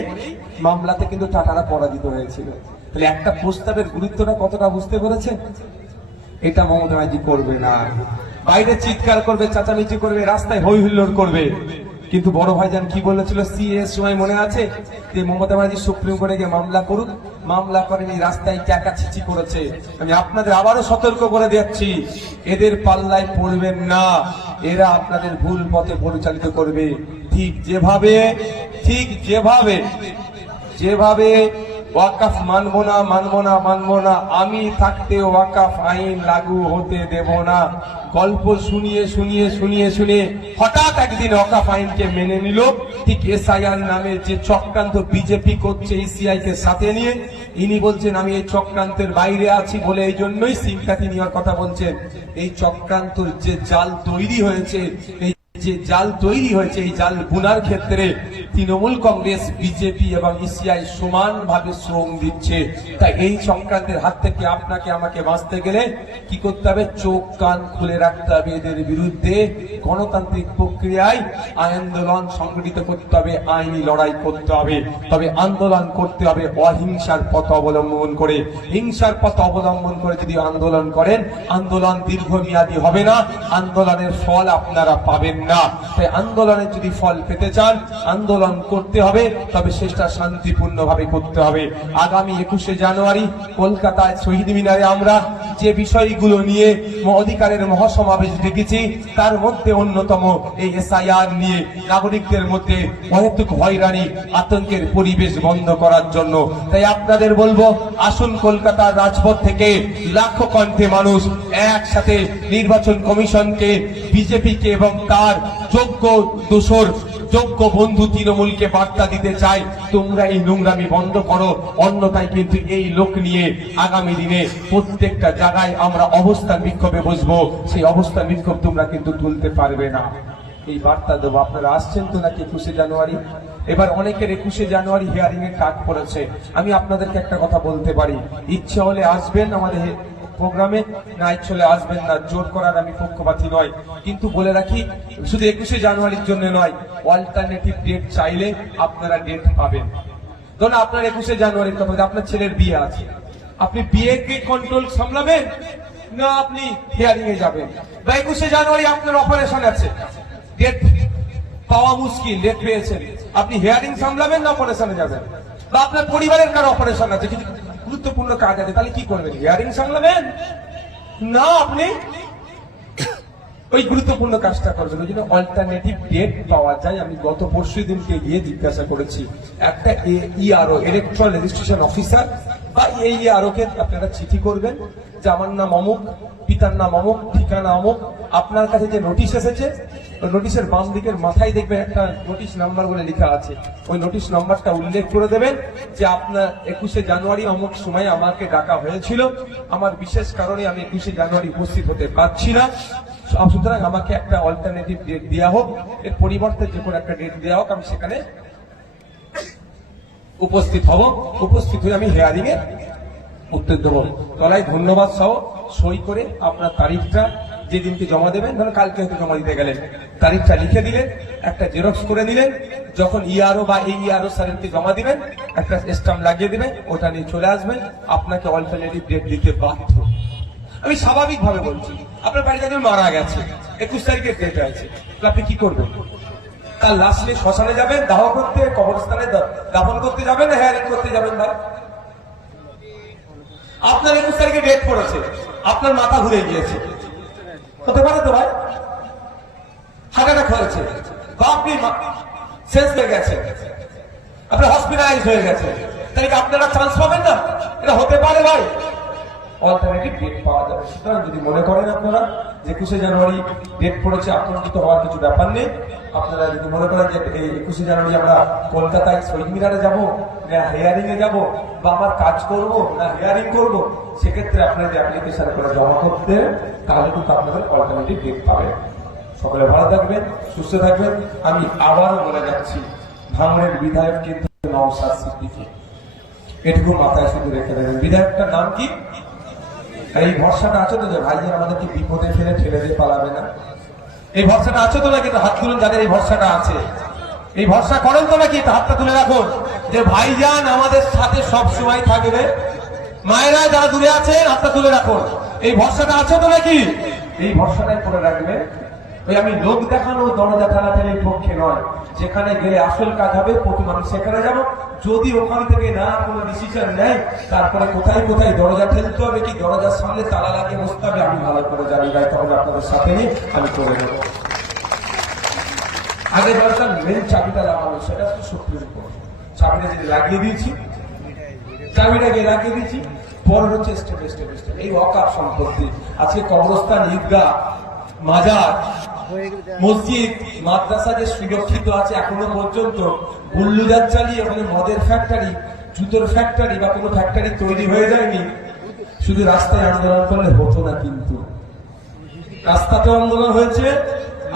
মামলাতে কিন্তু টাটারা পরাজিত হয়েছিল। তাহলে একটা প্রস্তাবের গুরুত্বটা কতটা বুঝতে পেরেছেন? এটা মমতা ব্যানার্জি করবে না। বাইরে চিৎকার করবে, চাচামিচি করবে, রাস্তায় হই হুল্লোড় করবে, কিন্তু বড় ভাইজান কি বলেছিল সিএস সময় মনে আছে যে মমতা ব্যানার্জি সুপ্রিম কোর্টে গিয়ে মামলা করুন, মামলা করেনি, রাস্তায় চেঁচামেচি করেছে। আমি আপনাদের আবারও সতর্ক করে দিচ্ছি, এদের পাল্লায় পড়বেন না, এরা আপনাদের ভুল পথে পরিচালিত করবে। ঠিক যেভাবে ওয়াকাফ মানবো না, আমি থাকতে ওয়াকাফ আইন লাগু হতে দেব না, গল্প শুনিয়ে হঠাৎ একদিন ওয়াকাফ আইনকে মেনে নিল। ঠিক এসআইআর নামে যে চক্রান্ত বিজেপি করছে ইসিআই কে সাথে নিয়ে, ইনি বলছেন আমি এই চক্রান্তের বাইরে আছি বলে এই জন্যই সিম্প্যাথি নেওয়ার কথা বলছেন। এই চক্রান্ত যে জাল তৈরি হয়েছে, এই জাল বুনার ক্ষেত্রে তৃণমূল কংগ্রেস, বিজেপি এবং ইসিআই সমানভাবে শ্রম দিচ্ছে। তাই এই চক্রান্তের হাত থেকে আপনাকে আমাকে বাঁচতে গেলে কি করতে হবে, চোখ কান খুলে রাখতে হবে। এদের বিরুদ্ধে গণতান্ত্রিক প্রক্রিয়ায় আন্দোলন সংগঠিত করতে হবে, আইনি লড়াই করতে হবে। তবে আন্দোলন করতে হবে অহিংসার পথ অবলম্বন করে। হিংসার পথ অবলম্বন করে যদি আন্দোলন করেন, আন্দোলন দীর্ঘমেয়াদী হবে না, আন্দোলনের ফল আপনারা পাবেন না। তাই আন্দোলনের যদি ফল পেতে চান, আন্দোলন করতে হবে, তবে সেটা শান্তিপূর্ণ ভাবে করতে হবে। আগামী 21শে জানুয়ারি কলকাতায় শহীদ মিনারে আমরা যে বিষয়গুলো নিয়ে অধিকারের মহাসমাবেশ ডেকেছি, তার মধ্যে অন্যতম এই এসআইআর নিয়ে নাগরিকদের মধ্যে অহেতুক হয়রানি, আতঙ্কের পরিবেশ বন্ধ করার জন্য। তাই আপনাদের বলবো, আসুন কলকাতার রাজপথ থেকে লাখো কণ্ঠে মানুষ একসাথে নির্বাচন কমিশনকে, বিজেপিকে এবং তার যোগ্য দোসর, যোগ্য বন্ধু তৃণমূলকে বার্তা দিতে চাই, তোমরা এই নোংরামি বন্ধ করো, অন্যথায় কিন্তু এই লোক নিয়ে আগামী দিনে প্রত্যেকটা জায়গায় আমরা অবস্থান বিক্ষোভে বসবো। সেই অবস্থান বিক্ষোভ তোমরা কিন্তু তুলতে পারবে না। এই বার্তা দেবো। আপনারা আসছেন তো নাকি 21শে জানুয়ারি? এবার অনেকের 21শে জানুয়ারি হিয়ারিং এর কাট পড়েছে। আমি আপনাদেরকে একটা কথা বলতে পারি, ইচ্ছা হলে আসবেন আমাদের প্রোগ্রামে নাই চলে আসবেন না, জোর করার আমি পক্ষপাতী নয়, কিন্তু বলে রাখি শুধু 21শে জানুয়ারির জন্য নয়, অল্টারনেটিভ ডেট চাইলে আপনারা ডেট পাবেন। ধরুন আপনার 21শে জানুয়ারির কথা, আপনার ছেলের বিয়ে আছে, আপনি বিয়েকে কন্ট্রোল সামলাবেন না আপনি হিয়ারিং এ যাবেন, বা 21শে জানুয়ারি আপনার অপারেশন আছে, ডেট পাওয়া মুশকিল, ডেট পেয়েছেন, আপনি হিয়ারিং সামলাবেন না অপারেশনে যাবেন, বা আপনার পরিবারের কারো অপারেশন আছে, কিন্তু গুরুত্বপূর্ণ কাজ আছে, তাহলে কি করবেন? হিয়ারিং সামলাবেন না আপনি ওই গুরুত্বপূর্ণ কাজটা করবেন। ওই জন্য অল্টারনেটিভ ডেট পাওয়া যায়। আমি গত পরশু দিনকে গিয়ে জিজ্ঞাসা করেছি, একটা ইআরও ইলেকট্রাল রেজিস্ট্রেশন অফিসার বা এইআরও কে আপনারা চিঠি করবেন যে আমার নাম অমুক, পিতার নাম অমুক, ঠিকানা অমুক, আপনার কাছে যে নোটিশ এসেছে ওই নোটিশের বাম দিকের মাথায় দেখবেন একটা নোটিশ নাম্বার বলে লেখা আছে, ওই নোটিশ নাম্বারটা উল্লেখ করে দেবেন যে আপনার 21শে জানুয়ারি অমুক সময় আমাকে ডাকা হয়েছিল, আমার বিশেষ কারণে আমি 21শে জানুয়ারি উপস্থিত হতে পারছি না, সুতরাং আমাকে একটা অল্টারনেটিভ ডেট দেওয়া হোক, এর পরিবর্তে যে কোনো একটা ডেট দেওয়া হোক, আমি সেখানে উপস্থিত হব, উপস্থিত হয়ে আমি হিয়ারিং এর উত্তর দেবো। তলায় ধন্যবাদ সহ সই করে আপনার তারিখটা যেদিনকে জমা দেবেন, ধরুন কালকে হয়তো জমা দিতে গেলেন, তারিখটা লিখে দিলেন, একটা জেরক্স করে দিলেন, যখন ইআরও বা এইআরও স্যারকে জমা দিবেন একটা স্ট্যাম্প লাগিয়ে দিবেন, ওটা নিয়ে চলে আসবেন, আপনাকে অল্টারনেটিভ ডেট দিতে বাধ্য। আমি স্বাভাবিকভাবে বলছি, আপনার বাড়িতে একজন মারা গেছে, 21 তারিখের ডেট আছে, আপনি কি করবেন? তার লাশ নিয়ে শ্মশানে যাবেন, দাহ করতে, কবরস্থানে দাফন করতে যাবেন না হেয়ারিং করতে যাবেন? ভাই আপনার 21 তারিখে ডেট পড়েছে, আপনার মাথা ঘুরে গিয়েছে, হতে পারে তো ভাই, হার্ট অ্যাটাক হয়েছে, বা আপনি শেষ হয়ে গেছে, আপনার হসপিটালাইজ হয়ে গেছে, তাই আপনারা চান্স পাবেন না? এটা হতে পারে ভাই, অল্টারনেটিভ ডেট পাওয়া যাবে। সুতরাং যদি মনে করেন আপনারা যে 21শে জানুয়ারি ডেট পড়েছে, আতঙ্কিত হওয়ার কিছু ব্যাপার নেই। আপনারা যদি মনে করেন যে এই 21শে জানুয়ারি আমরা কলকাতায় শহীদ মিনারে যাবো না হিয়ারিং এ যাবো, বা আমার কাজ করব না হিয়ারিং করব, সেক্ষেত্রে আপনারা যে অ্যাপ্লিকেশন করে জমা করতে, তাহলে কিন্তু আপনাদের অল্টারনেটিভ ডেট পাবেন। সকলে ভালো থাকবেন, সুস্থ থাকবেন। আমি আবারও বলে যাচ্ছি, ভাঙড়ের বিধায়ক কিন্তু নওশাদ সিদ্দিকী, এটুকু মাথায় শুধু রেখে দেবেন। বিধায়কটার নাম কি? এই ভরসাটা আছে তো যে ভাই আমাদেরকে বিপদে ফেলে ঠেলে দিয়ে পালাবে না, এই ভরসাটা আছে তো নাকি? হাত তুলুন যাদের এই ভরসাটা আছে, এই ভরসা করেন তো নাকি? হাতটা তুলে রাখুন যে ভাইজান আমাদের সাথে সব সময় থাকবে। মায়েরা যারা দূরে আছেন হাতটা তুলে রাখুন, এই ভরসাটা আছে তো নাকি? এই ভরসাটাই করে রাখবে। ওই আমি লোক দেখানো দরজা ঠেলাঠেলির পক্ষে নয়, যেখানে গেলে আসল কাজ হবে প্রতি মানুষ সেখানে যাবো। যদি ওখান থেকে না কোনো ডিসিশন নেয়, তারপরে কোথায় কোথায় দরজা ঠেলতে হবে, কি দরজার সামনে তালা লাগিয়ে বসতে হবে, আমি ভালো করে জানি, গাইতে হবে আপনাদের সাথে নিয়ে আমি করে নেব। আগে দরকার মেন চাবিটা লাগানো, সেটা হচ্ছে সুপ্রিম কোর্ট। চাবিটা যদি লাগিয়ে দিয়েছি, চাবিটা গিয়ে লাগিয়ে দিয়েছি, পরে হচ্ছে স্টেপ স্টেপ স্টেপ। এই ওয়াকফ সম্পত্তি আজকে কবরস্থান, ঈদগাহ, মাজার, মসজিদ, মাদ্রাসা যে সুরক্ষিত আছে এখনো পর্যন্ত, বুল্লুজার চালিয়ে ওখানে মদের ফ্যাক্টরি, জুতোর ফ্যাক্টরি বা কোনো ফ্যাক্টরি তৈরি হয়ে যায়নি। শুধু রাস্তায় আন্দোলন করলে হতো না, কিন্তু রাস্তাতে আন্দোলন হয়েছে,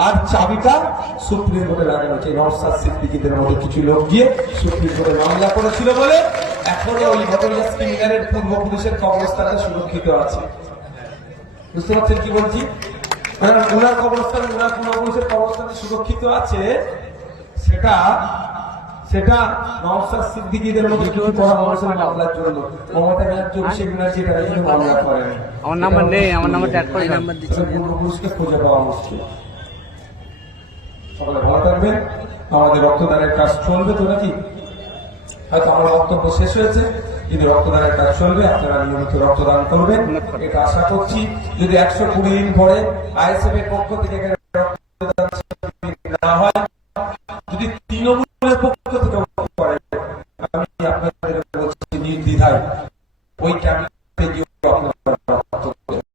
আর চাবিটা সুপ্রিম কোর্টে লাগানো হচ্ছে। নওশাদ সিদ্দিকীদের মধ্যে কিছু লোক গিয়ে সুপ্রিম কোর্টে মামলা করেছিল বলে এখনো ওই ঘটনা ক্রিমিনালের পূর্বপুরুষের কবরস্থানে সুরক্ষিত আছে। বুঝতে পারছেন কি বলছি? ওনার কবরস্থান, ওনার পূর্বপুরুষের কবরস্থানে সুরক্ষিত আছে, সেটা নওশাদ সিদ্দিকীদের মধ্যে কিছু করা হয়েছে মামলার জন্য। মমতা ব্যানার্জি, অভিষেক ব্যানার্জি তারা কিন্তু মামলা করেন। আমার নাম্বার নেই, আমার নাম্বার ট্যাগ করে নাম্বার দিচ্ছি, পূর্বপুরুষকে খুঁজে পাওয়া মুশকিল। সকলে ভালো থাকবেন। আমাদের রক্তদানের কাজ চলবে তো নাকি? হয়তো আমার বক্তব্য শেষ হয়েছে, কিন্তু রক্তদানের কাজ চলবে, আপনারা নিয়মিত রক্তদান করবেন এটা আশা করছি। যদি 120 দিন পরে আইএসএফ এর পক্ষ থেকে